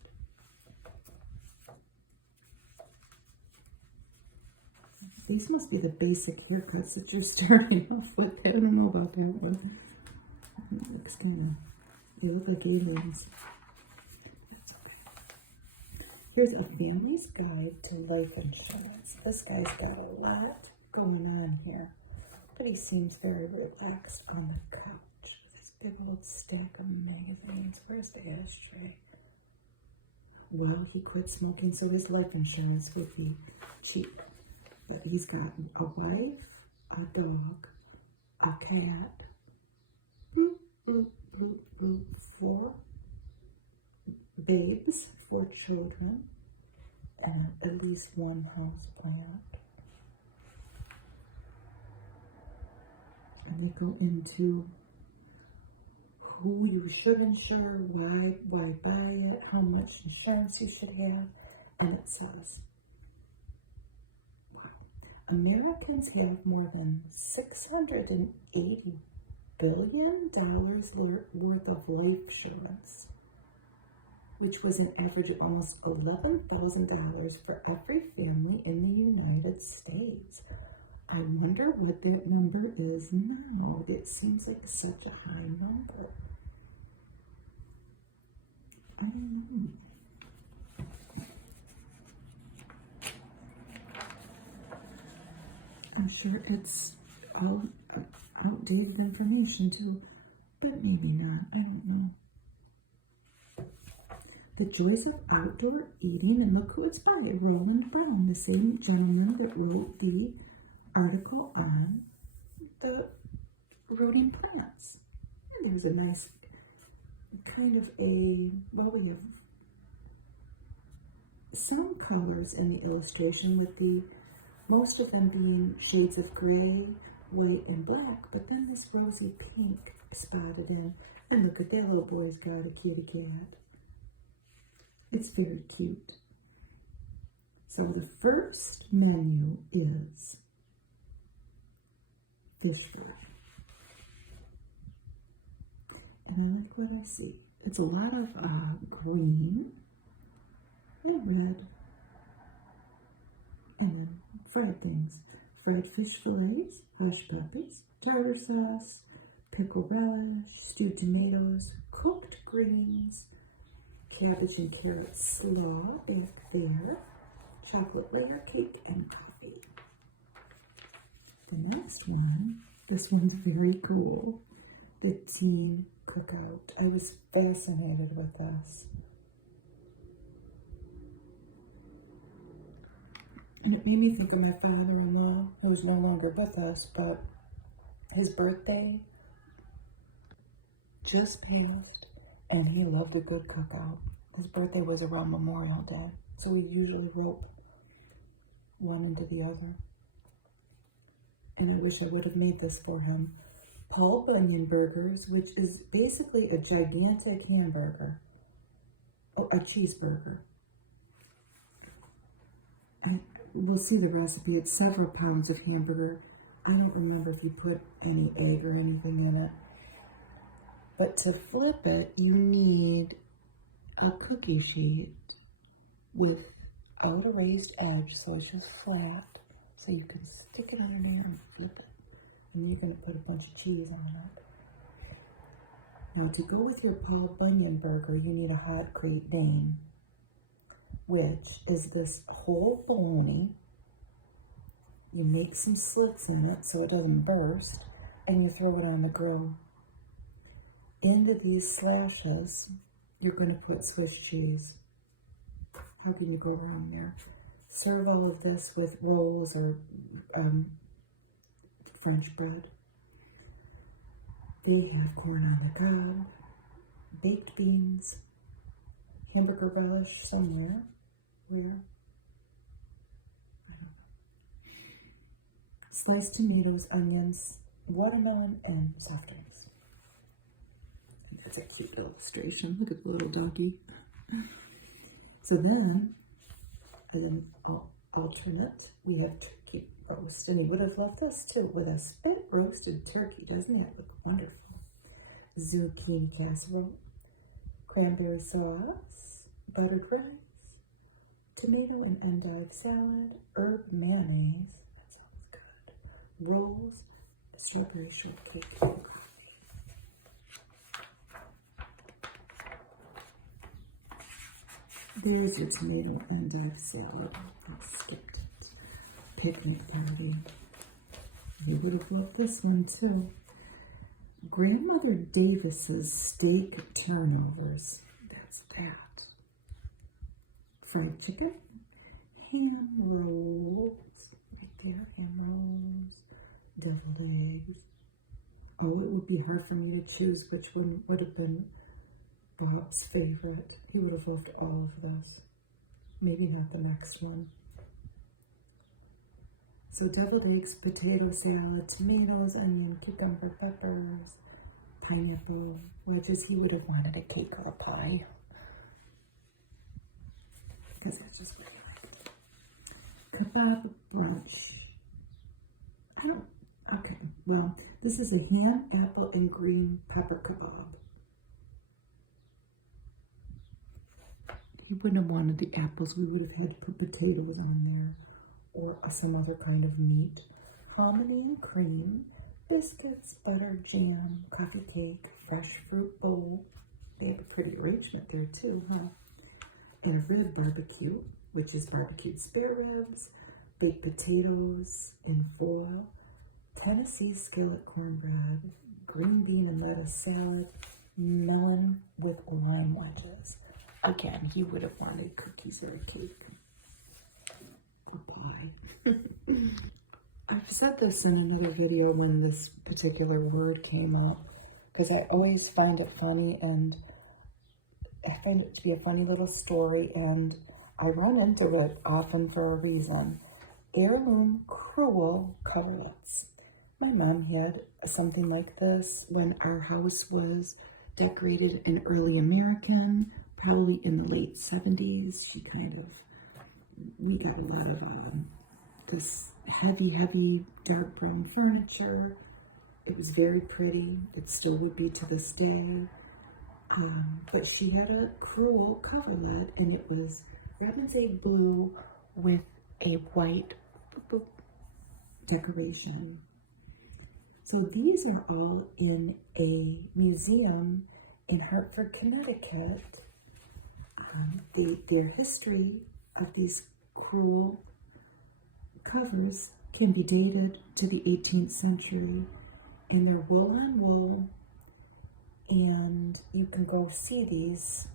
These must be the basic haircuts that you're starting off with. I don't know about that one. It looks kind of, they look like aliens. That's okay. Here's a family's guide to life insurance. This guy's got a lot going on here, but he seems very relaxed on the couch. Big old stack of magazines. Where's the ashtray? Well, he quit smoking, so his life insurance would be cheap. But he's got a wife, a dog, a cat, 4 babes, 4 children, and at least 1 house plant. And they go into who you should insure, why buy it, how much insurance you should have, and it says, wow, Americans have more than $680 billion worth of life insurance, which was an average of almost $11,000 for every family in the United States. I wonder what that number is now. It seems like such a high number. I don't know. I'm sure it's all outdated information too, but maybe not. I don't know. The Joys of Outdoor Eating, and look who it's by, Roland Brown, the same gentleman that wrote the article on the rooting plants. And there's a nice kind of well, we have some colors in the illustration, with most of them being shades of gray, white, and black, but then this rosy pink spotted in. And look at that little boy's got a kitty cat. It's very cute. So the first menu is fish fillet. And I like what I see. It's a lot of green and red, and then fried things. Fried fish fillets, hush puppies, tartar sauce, pickle relish, stewed tomatoes, cooked greens, cabbage and carrot slaw back there, chocolate layer cake, and coffee. The next one, this one's very cool. The teen cookout. I was fascinated with this. And it made me think of my father-in-law, who's no longer with us, but his birthday just passed, and he loved a good cookout. His birthday was around Memorial Day, so we usually one into the other. And I wish I would have made this for him. Paul Bunyan Burgers, which is basically a gigantic hamburger. Oh, a cheeseburger. We'll see the recipe. It's several pounds of hamburger. I don't remember if you put any egg or anything in it. But to flip it, you need a cookie sheet without a raised edge, so it's just flat. So you can stick it under there and flip it. And you're going to put a bunch of cheese on it. Now, to go with your Paul Bunyan burger, you need a hot Great Dane, which is this whole bologna. You make some slits in it so it doesn't burst, and you throw it on the grill. Into these slashes, you're going to put Swiss cheese. How can you go wrong there? Serve all of this with rolls or French bread. They have corn on the cob, baked beans, hamburger relish somewhere. Where? I don't know. Sliced tomatoes, onions, watermelon, and soft drinks. And that's a cute illustration. Look at the little doggy. So then, as an alternate, we have turkey roast. And he would have loved this too, with a spit roasted turkey. Doesn't that look wonderful? Zucchini casserole, cranberry sauce, buttered rice, tomato and endive salad, herb mayonnaise. That sounds good. Rolls, strawberry shortcake. There's your tomato and endive salad. I skipped it. Picnic party. You would have loved this one too. Grandmother Davis's steak turnovers. That's that. Fried chicken. Ham rolls. Right there, ham rolls. Deviled eggs. Oh, it would be hard for me to choose which one would have been Bob's favorite. He would have loved all of this. Maybe not the next one. So deviled eggs, potato salad, tomatoes, onion, cucumber, peppers, pineapple wedges. He would have wanted a cake or a pie. Because that's just what he liked. Kebab brunch. Okay, well, this is a ham, apple, and green pepper kebab. He wouldn't have wanted the apples. We would have had to put potatoes on there or some other kind of meat. Hominy and cream, biscuits, butter, jam, coffee cake, fresh fruit bowl. They have a pretty arrangement there too, huh? And a rib barbecue, which is barbecued spare ribs, baked potatoes in foil, Tennessee skillet cornbread, green bean and lettuce salad, melon with lime wedges. Again, he would have wanted cookies or a cake. Or pie. I've said this in another video when this particular word came up, because I always find it funny, and I find it to be a funny little story, and I run into it often for a reason. Heirloom crewel coverlets. My mom had something like this when our house was decorated in early American, probably in the late 70s. We got a lot of this heavy, dark brown furniture. It was very pretty. It still would be to this day. But she had a crewel coverlet, and it was robin's egg blue with a white decoration. So these are all in a museum in Hartford, Connecticut. Their history of these crewel covers can be dated to the 18th century, and they're wool on wool, and you can go see these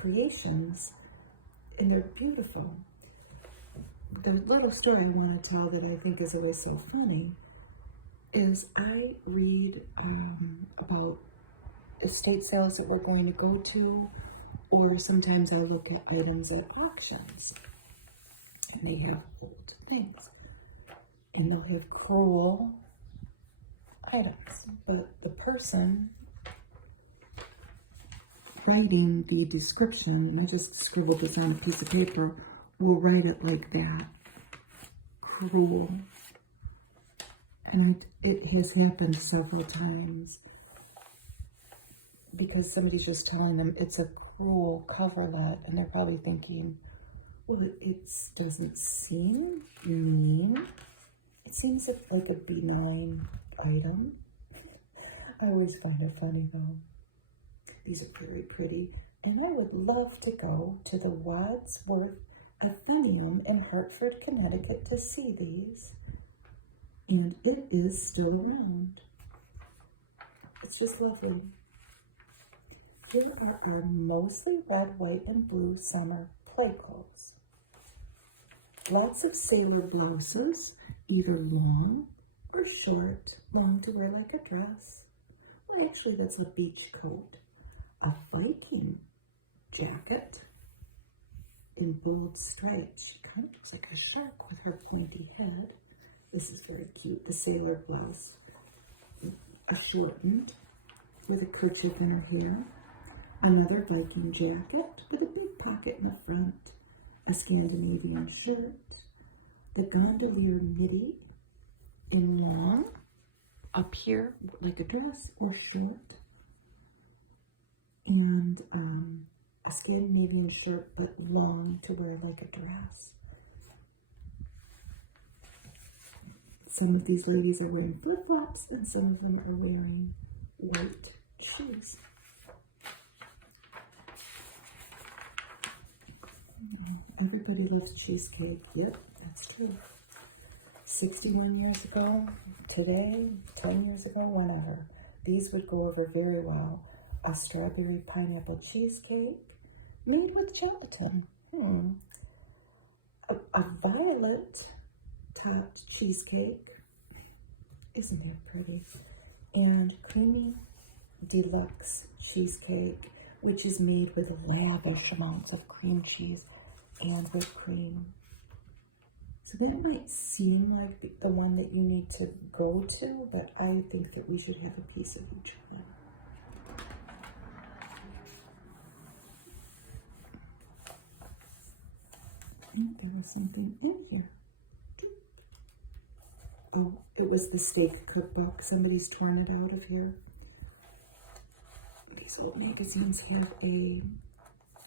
creations, and they're beautiful. The little story I want to tell that I think is always so funny is I read about estate sales that we're going to go to, or sometimes I'll look at items at auctions. and they have old things. And they'll have cruel items. But the person writing the description, and I just scribbled this on a piece of paper, will write it like that. Cruel. And it has happened several times because somebody's just telling them it's a cruel coverlet, and they're probably thinking, well, it doesn't seem mean. It seems like a benign item. I always find it funny though. These are very pretty, and I would love to go to the Wadsworth Athenaeum in Hartford, Connecticut to see these. And it is still around. It's just lovely. Here are our mostly red, white, and blue summer play clothes. Lots of sailor blouses, either long or short, long to wear like a dress. Well, actually, that's a beach coat. A Viking jacket in bold stripes. She kind of looks like a shark with her pointy head. This is very cute. The sailor blouse, a shortened with a kerchief in her hair. Another Viking jacket with a big pocket in the front. A Scandinavian shirt. The gondolier midi in long, up here like a dress or short. And a Scandinavian shirt but long to wear like a dress. Some of these ladies are wearing flip-flops and some of them are wearing white shoes. Everybody loves cheesecake. Yep, that's true. 61 years ago, today, 10 years ago, whenever. These would go over very well. A strawberry pineapple cheesecake made with gelatin. A violet topped cheesecake. Isn't that pretty? And creamy deluxe cheesecake, which is made with lavish amounts of cream cheese and whipped cream. So that might seem like the one that you need to go to, but I think that we should have a piece of each one. I think there was something in here. Oh, it was the steak cookbook. Somebody's torn it out of here. These old magazines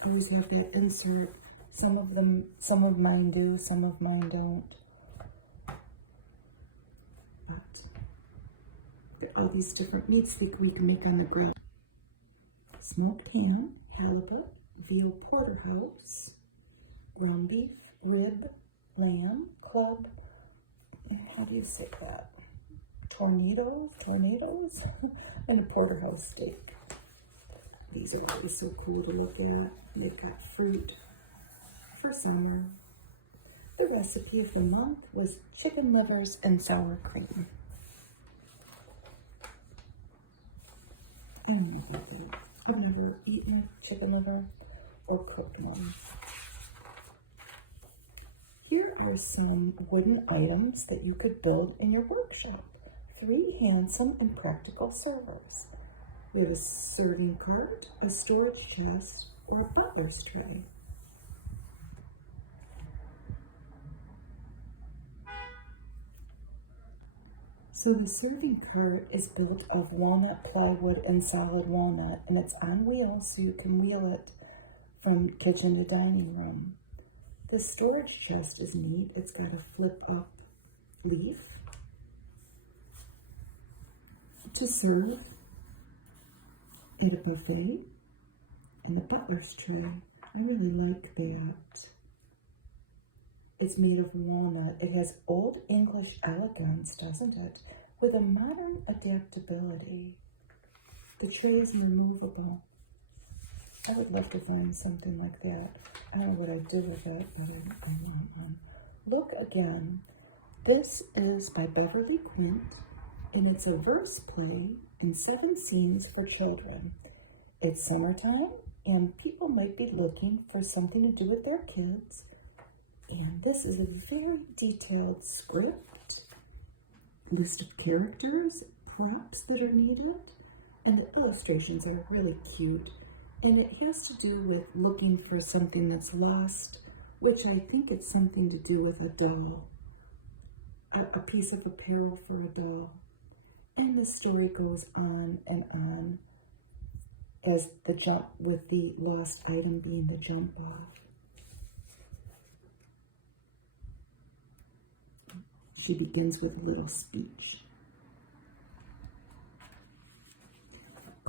always have that insert. Some of mine do, some of mine don't. But there are all these different meats that we can make on the grill. Smoked ham, halibut, veal porterhouse, ground beef, rib, lamb, club, how do you say that? Tornadoes, and a porterhouse steak. These are always so cool to look at. They've got fruit for summer. The recipe of the month was chicken livers and sour cream. I don't know about that. I've never eaten chicken liver or cooked one. Here are some wooden items that you could build in your workshop. 3 handsome and practical servers. We have a serving cart, a storage chest, or a butler's tray. So the serving cart is built of walnut plywood and solid walnut, and it's on wheels so you can wheel it from kitchen to dining room. The storage chest is neat. It's got a flip-up leaf to serve at a buffet and a butler's tray. I really like that. It's made of walnut. It has old English elegance, doesn't it? With a modern adaptability. The tray is removable. I would love to find something like that. I don't know what I'd do with it, but I want one. Look again. This is by Beverly Quint, and it's a verse play in 7 scenes for children. It's summertime, and people might be looking for something to do with their kids, And this is a very detailed script, list of characters, props that are needed, and the illustrations are really cute. And it has to do with looking for something that's lost, which I think it's something to do with a doll, a piece of apparel for a doll. And the story goes on and on as the jump, with the lost item being the jump off. She begins with a little speech.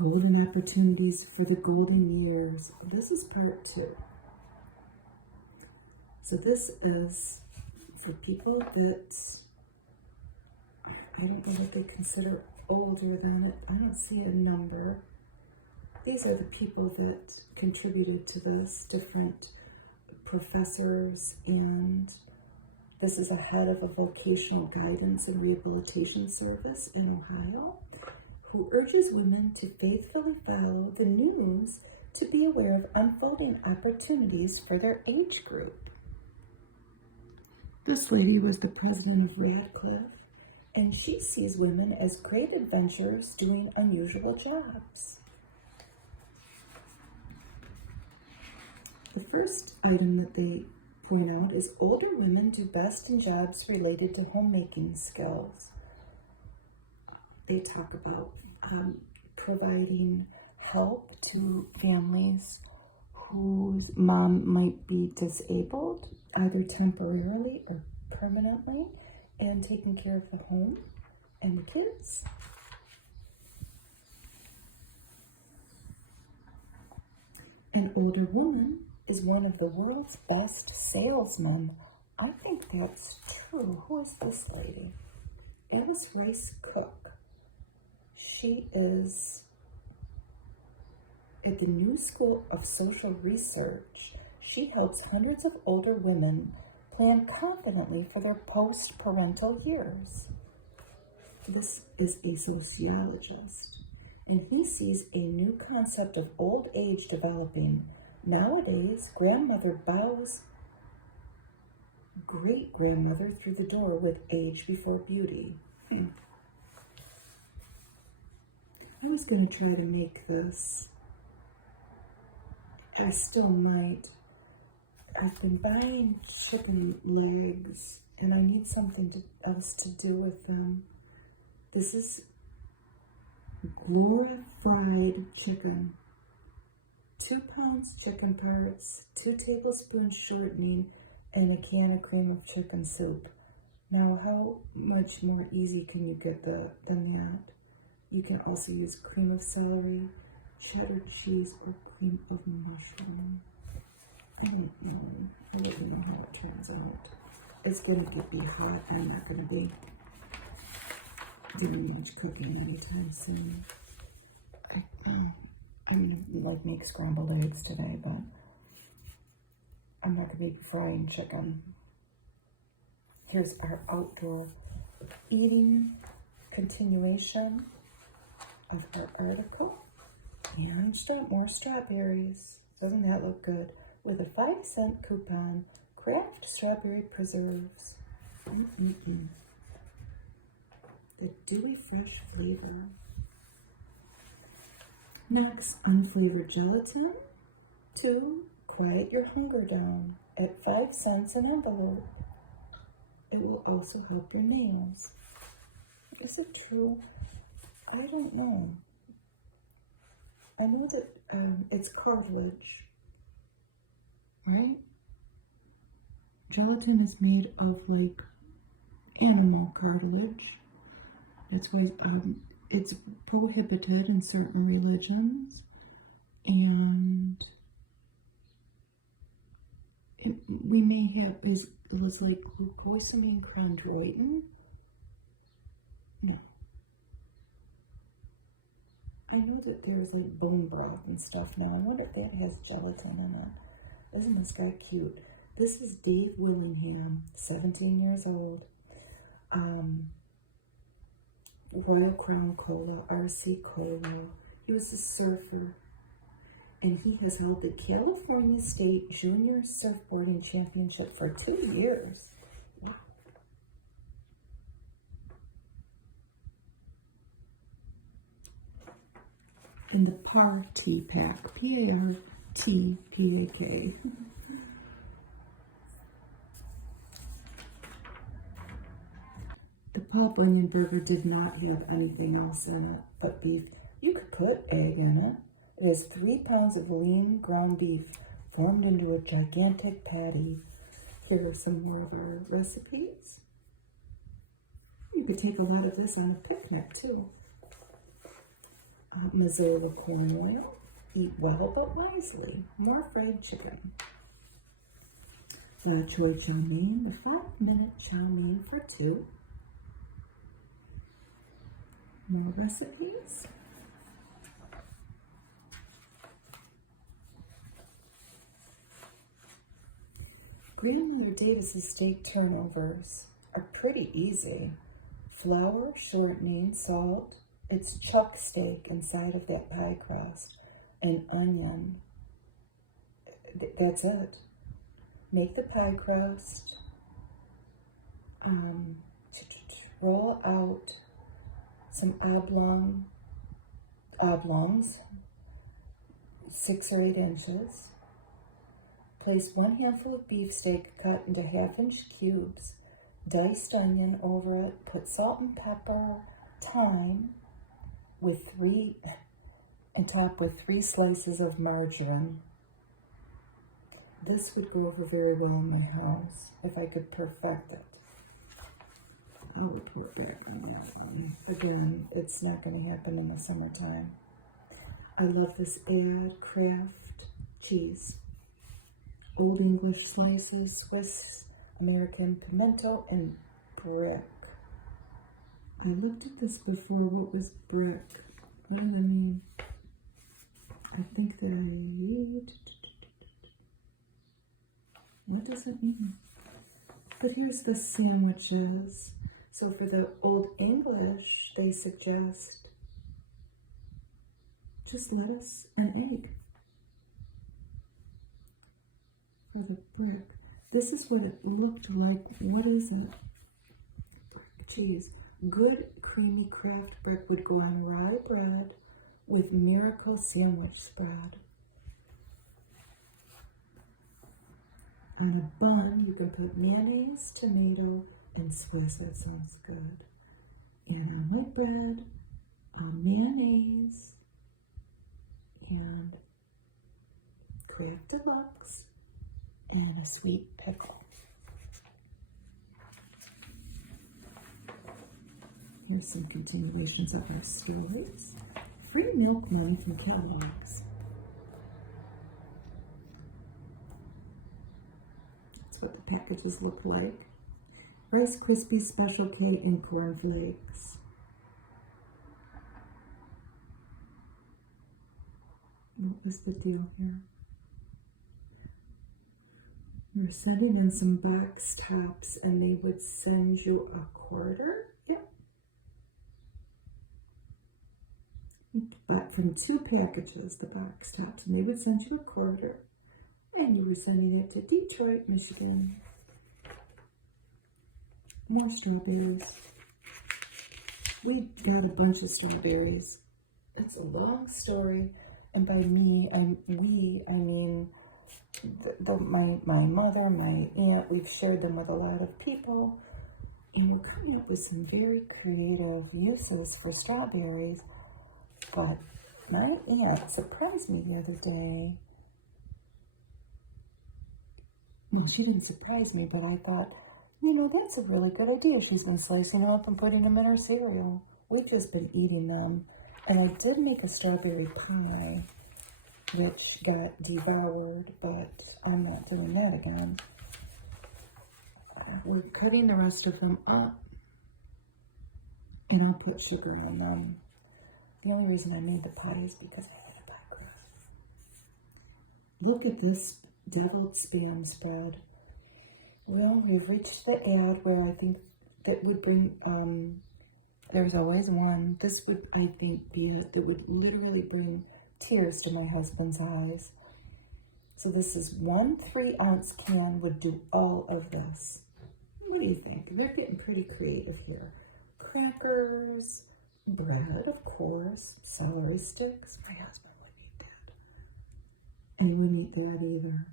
Golden opportunities for the golden years. This is part 2. So this is for people that, I don't know what they consider older than it. I don't see a number. These are the people that contributed to this, different professors, and this is a head of a vocational guidance and rehabilitation service in Ohio, who urges women to faithfully follow the news to be aware of unfolding opportunities for their age group. This lady was the president of Radcliffe, and she sees women as great adventurers doing unusual jobs. The first item that they point out is older women do best in jobs related to homemaking skills. They talk about providing help to families whose mom might be disabled, either temporarily or permanently, and taking care of the home and the kids. An older woman is one of the world's best salesmen. I think that's true. Who is this lady? Alice Rice Cook. She is at the New School of Social Research. She helps hundreds of older women plan confidently for their post-parental years. This is a sociologist, and he sees a new concept of old age developing. Nowadays, grandmother bows great-grandmother through the door with age before beauty. I was going to try to make this. I still might. I've been buying chicken legs, and I need something else to do with them. This is glorified chicken. 2 pounds chicken parts, 2 tablespoons shortening, and a can of cream of chicken soup. Now, how much more easy can you get than that? You can also use cream of celery, cheddar cheese, or cream of mushroom. I don't know. I don't know how it turns out. It's going to be hot. I'm not going to be doing much cooking anytime soon. I'm going to make scrambled eggs today, but I'm not going to be frying chicken. Here's our outdoor eating continuation of our article. And more strawberries. Doesn't that look good? With a 5-cent coupon, Kraft strawberry preserves. The dewy fresh flavor. Next, unflavored gelatin. 2, quiet your hunger down at 5 cents an envelope. It will also help your nails. Is it true? I don't know. I know that it's cartilage, right? Gelatin is made of like animal cartilage. That's why it's prohibited in certain religions, and we may have it was like glucosamine chondroitin. Yeah. I know that there's like bone broth and stuff now. I wonder if that has gelatin in it. Isn't this guy cute? This is Dave Willingham, 17 years old. Royal Crown Cola, RC Cola. He was a surfer. and he has held the California State Junior Surfboarding Championship for 2 years. Wow. In the Party Pack, P-A-R-T-P-A-K. The Paul Bunyan burger did not have anything else in it but beef. You could put egg in it. It has 3 pounds of lean ground beef formed into a gigantic patty. Here are some more of our recipes. You could take a lot of this on a picnic too. Missoula corn oil. Eat well but wisely. More fried chicken. The choy chow mein, the 5-minute chow mein for 2. More recipes. Grandmother Davis's steak turnovers are pretty easy. Flour, shortening, salt. It's chuck steak inside of that pie crust, and onion. That's it. Make the pie crust. Roll out some oblongs, 6 or 8 inches. Place 1 handful of beefsteak cut into 1/2-inch cubes, diced onion over it, put salt and pepper, thyme, and top with 3 slices of margarine. This would go over very well in my house if I could perfect it. I'll report back on that one. Again, it's not going to happen in the summertime. I love this ad, Kraft cheese. Old English slices, Swiss American pimento, and brick. I looked at this before. What was brick? What does that mean? I think that what does it mean? But here's the sandwiches. So for the Old English, they suggest just lettuce and egg. For the brick, this is what it looked like. What is it? Brick cheese. Good creamy Kraft brick would go on rye bread with miracle sandwich spread. On a bun, you can put mayonnaise, tomato, and Swiss. That sounds good. And on white bread, mayonnaise, and Kraft Deluxe, and a sweet pickle. Here's some continuations of our stories. Free milk money from Kellogg's. That's what the packages look like. Rice Krispies Special K and Corn Flakes. What was the deal here? We're sending in some box tops and they would send you a quarter. Yep. But from 2 packages, the box tops, and they would send you a quarter. And you were sending it to Detroit, Michigan. More strawberries. We got a bunch of strawberries. It's a long story, and by me, I mean my mother, my aunt. We've shared them with a lot of people, and we're coming up with some very creative uses for strawberries. But my aunt surprised me the other day. Well, she didn't surprise me, but I thought, that's a really good idea. She's been slicing them up and putting them in her cereal. We've just been eating them. And I did make a strawberry pie, which got devoured, but I'm not doing that again. We're cutting the rest of them up, and I'll put sugar on them. The only reason I made the pie is because I had a pie crust. Look at this deviled spam spread. Well, we've reached the ad where I think that would bring, there's always one. This would, I think, be it. That would literally bring tears to my husband's eyes. So this is 1 3-ounce can would do all of this. What do you think? They're getting pretty creative here. Crackers, bread, of course, celery sticks. My husband wouldn't eat that. And he wouldn't eat that either.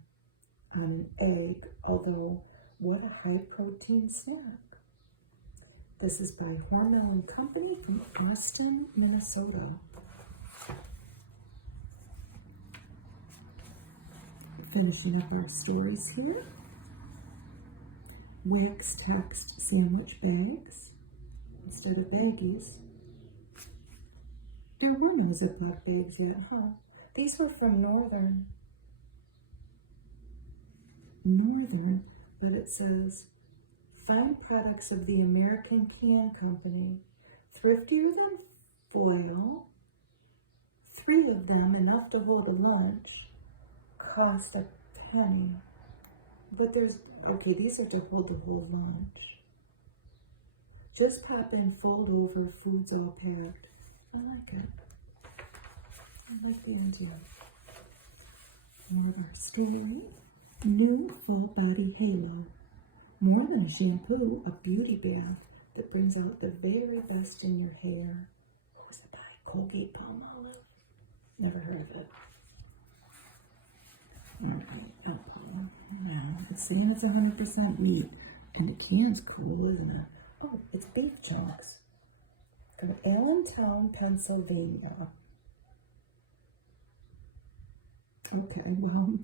On an egg, although what a high protein snack. This is by Hormel and Company from Hudson, Minnesota. Finishing up our stories here. Wax text sandwich bags instead of baggies. There were no Ziploc bags yet, huh? These were from Northern, but it says, fine products of the American Can Company, thriftier than foil, 3 of them, enough to hold a lunch, cost a penny. But there's, okay, these are to hold the whole lunch. Just pop in, fold over, food's all packed. I like it. I like the idea. More of our story. New full body halo. More than a shampoo, a beauty bath that brings out the very best in your hair. What was it by? Colgate Palmolive? Never heard of it. Alright, alcohol. Now, it's saying it's 100% meat. And the can's cool, isn't it? Oh, it's beef chunks. From Allentown, Pennsylvania. Okay, well...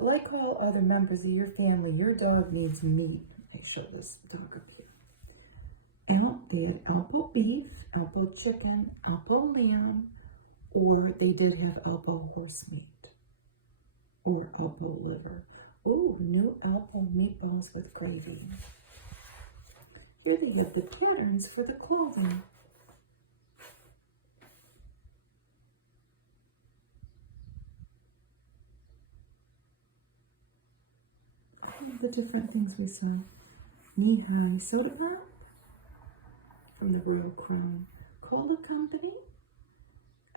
Like all other members of your family, your dog needs meat. I show this dog up here. They had Alpo beef, Alpo chicken, Alpo lamb, or they did have Alpo horse meat, or Alpo liver. Ooh, new Alpo meatballs with gravy. Here they have the patterns for the clothing. The different things we saw. Knee-high soda pop from the Royal Crown Cola Company.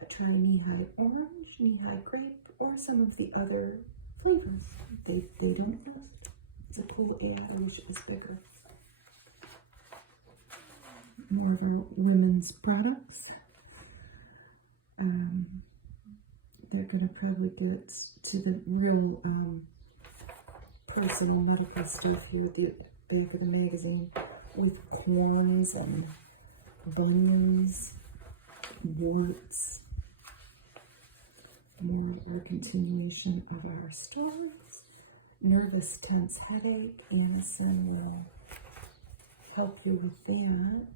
Try knee-high orange, knee-high grape, or some of the other flavors. They don't list. It's a cool ad. I wish it was bigger. More of our women's products. They're going to probably get to the real personal medical stuff here at the back of the magazine with corns and bunions, warts. More of our continuation of our stories. Nervous, tense headache. Anison will help you with that.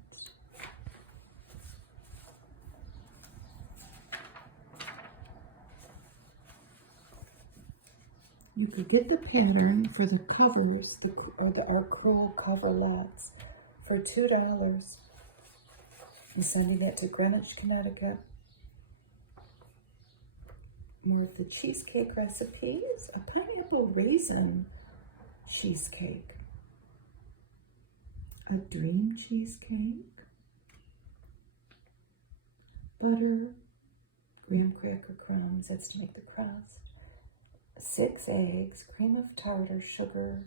You could get the pattern for the covers, our crewel coverlets, for $2. I'm sending it to Greenwich, Connecticut. More of the cheesecake recipes. A pineapple raisin cheesecake. A dream cheesecake. Butter. Graham cracker crumbs. That's to make the crust. 6 eggs. Cream of tartar. Sugar.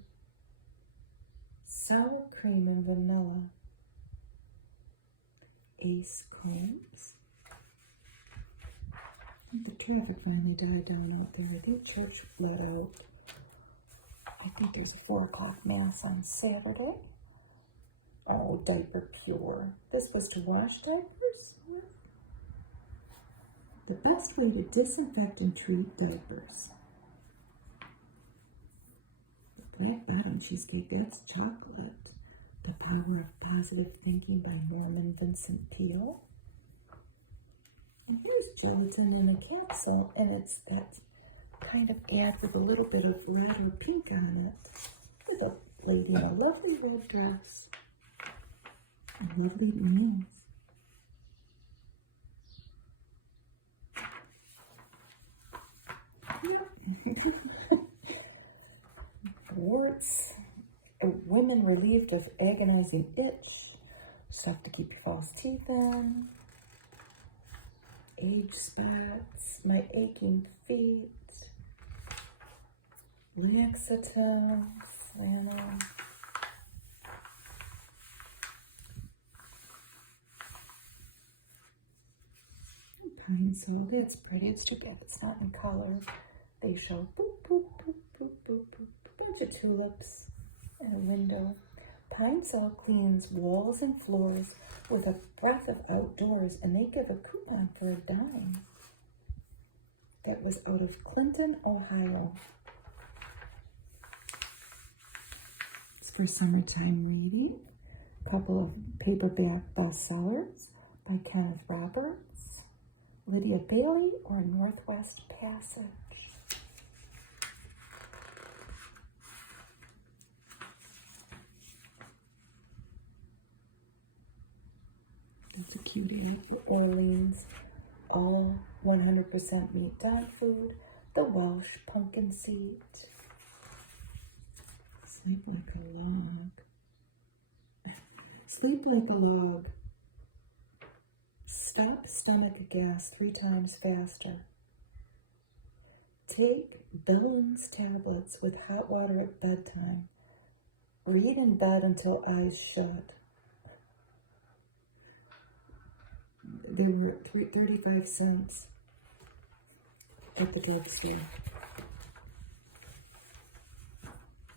Sour cream and vanilla. Ace combs. The traffic finally died down out there. I think church let out. I think there's a 4 o'clock mass on Saturday. Oh, Diaper Pure. This was to wash diapers with. The best way to disinfect and treat diapers. The Black Bottom Cheesecake, that's chocolate. The Power of Positive Thinking by Norman Vincent Peale. And here's gelatin in a capsule, and it's that kind of ad with a little bit of red or pink on it, with a lady in a lovely red dress and lovely nails. Yep. Warts, women relieved of agonizing itch, stuff to keep your false teeth in. age spots, my aching feet, laxative, flannel. Pine sol, it's pretty. It's too bad it's not in color. They show boop, boop, boop, boop, boop, boop, a bunch of tulips and a window. Pine sol cleans walls and floors with a breath of outdoors, and they give a coupon for $10. That was out of Clinton, Ohio. It's for summertime reading. A couple of paperback bestsellers by Kenneth Roberts, Lydia Bailey, or Northwest Passage. It's a cutie. Orleans, all 100% meat dog food. The Welsh pumpkin seed. Sleep like a log. Sleep like a log. Stop stomach gas 3 times faster. Take Bellon's tablets with hot water at bedtime. Read in bed until eyes shut. They were 35 cents at the drugstore.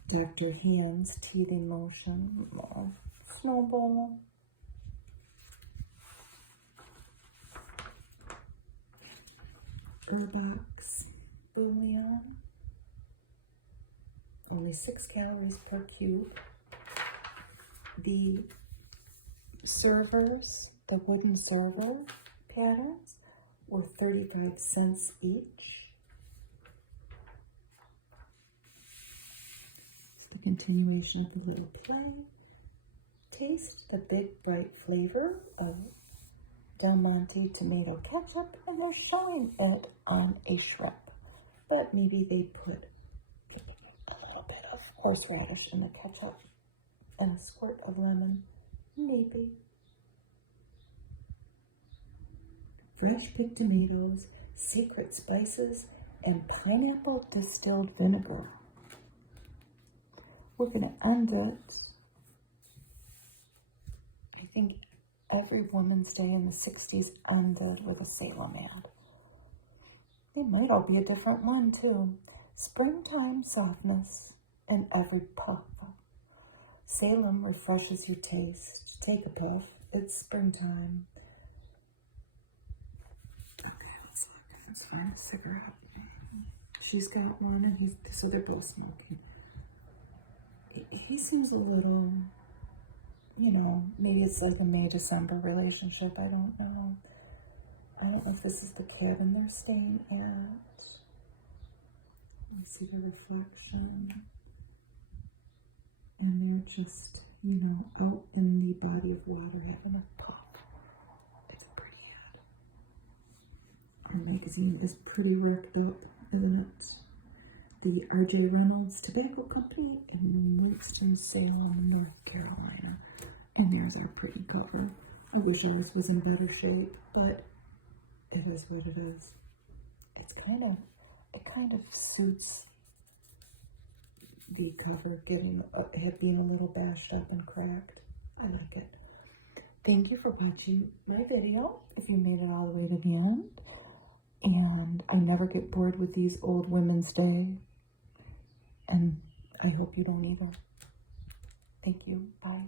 Dr. Hand's teething lotion. Snowball. Herbox bouillon. Only 6 calories per cube. The servers, the wooden server patterns, were 35 cents each. It's the continuation of the little play. Taste the big bright flavor of Del Monte tomato ketchup, and they're showing it on a shrimp. But maybe they put a little bit of horseradish in the ketchup and a squirt of lemon. Maybe. Fresh picked tomatoes, secret spices, and pineapple distilled vinegar. We're going to end it. I think every Woman's Day in the 60s ended with a Salem ad. They might all be a different one, too. Springtime softness in every puff. Salem refreshes your taste. Take a puff. It's springtime. Okay, let's look. Let's find a cigarette. She's got one, and so they're both smoking. He seems a little, maybe it's like a May-December relationship. I don't know. I don't know if this is the cabin they're staying at. Let's see the reflection. And they're just, out in the body of water having a puff. It's a pretty ad. Our magazine is pretty wrecked up, isn't it? The R.J. Reynolds Tobacco Company in Winston-Salem, North Carolina. And there's our pretty cover. I wish ours was in better shape, but it is what it is. It kind of suits the cover being a little bashed up and cracked. I like it. Thank you for watching my video, if you made it all the way to the end. And I never get bored with these old Women's Day. And I hope you don't either. Thank you. Bye.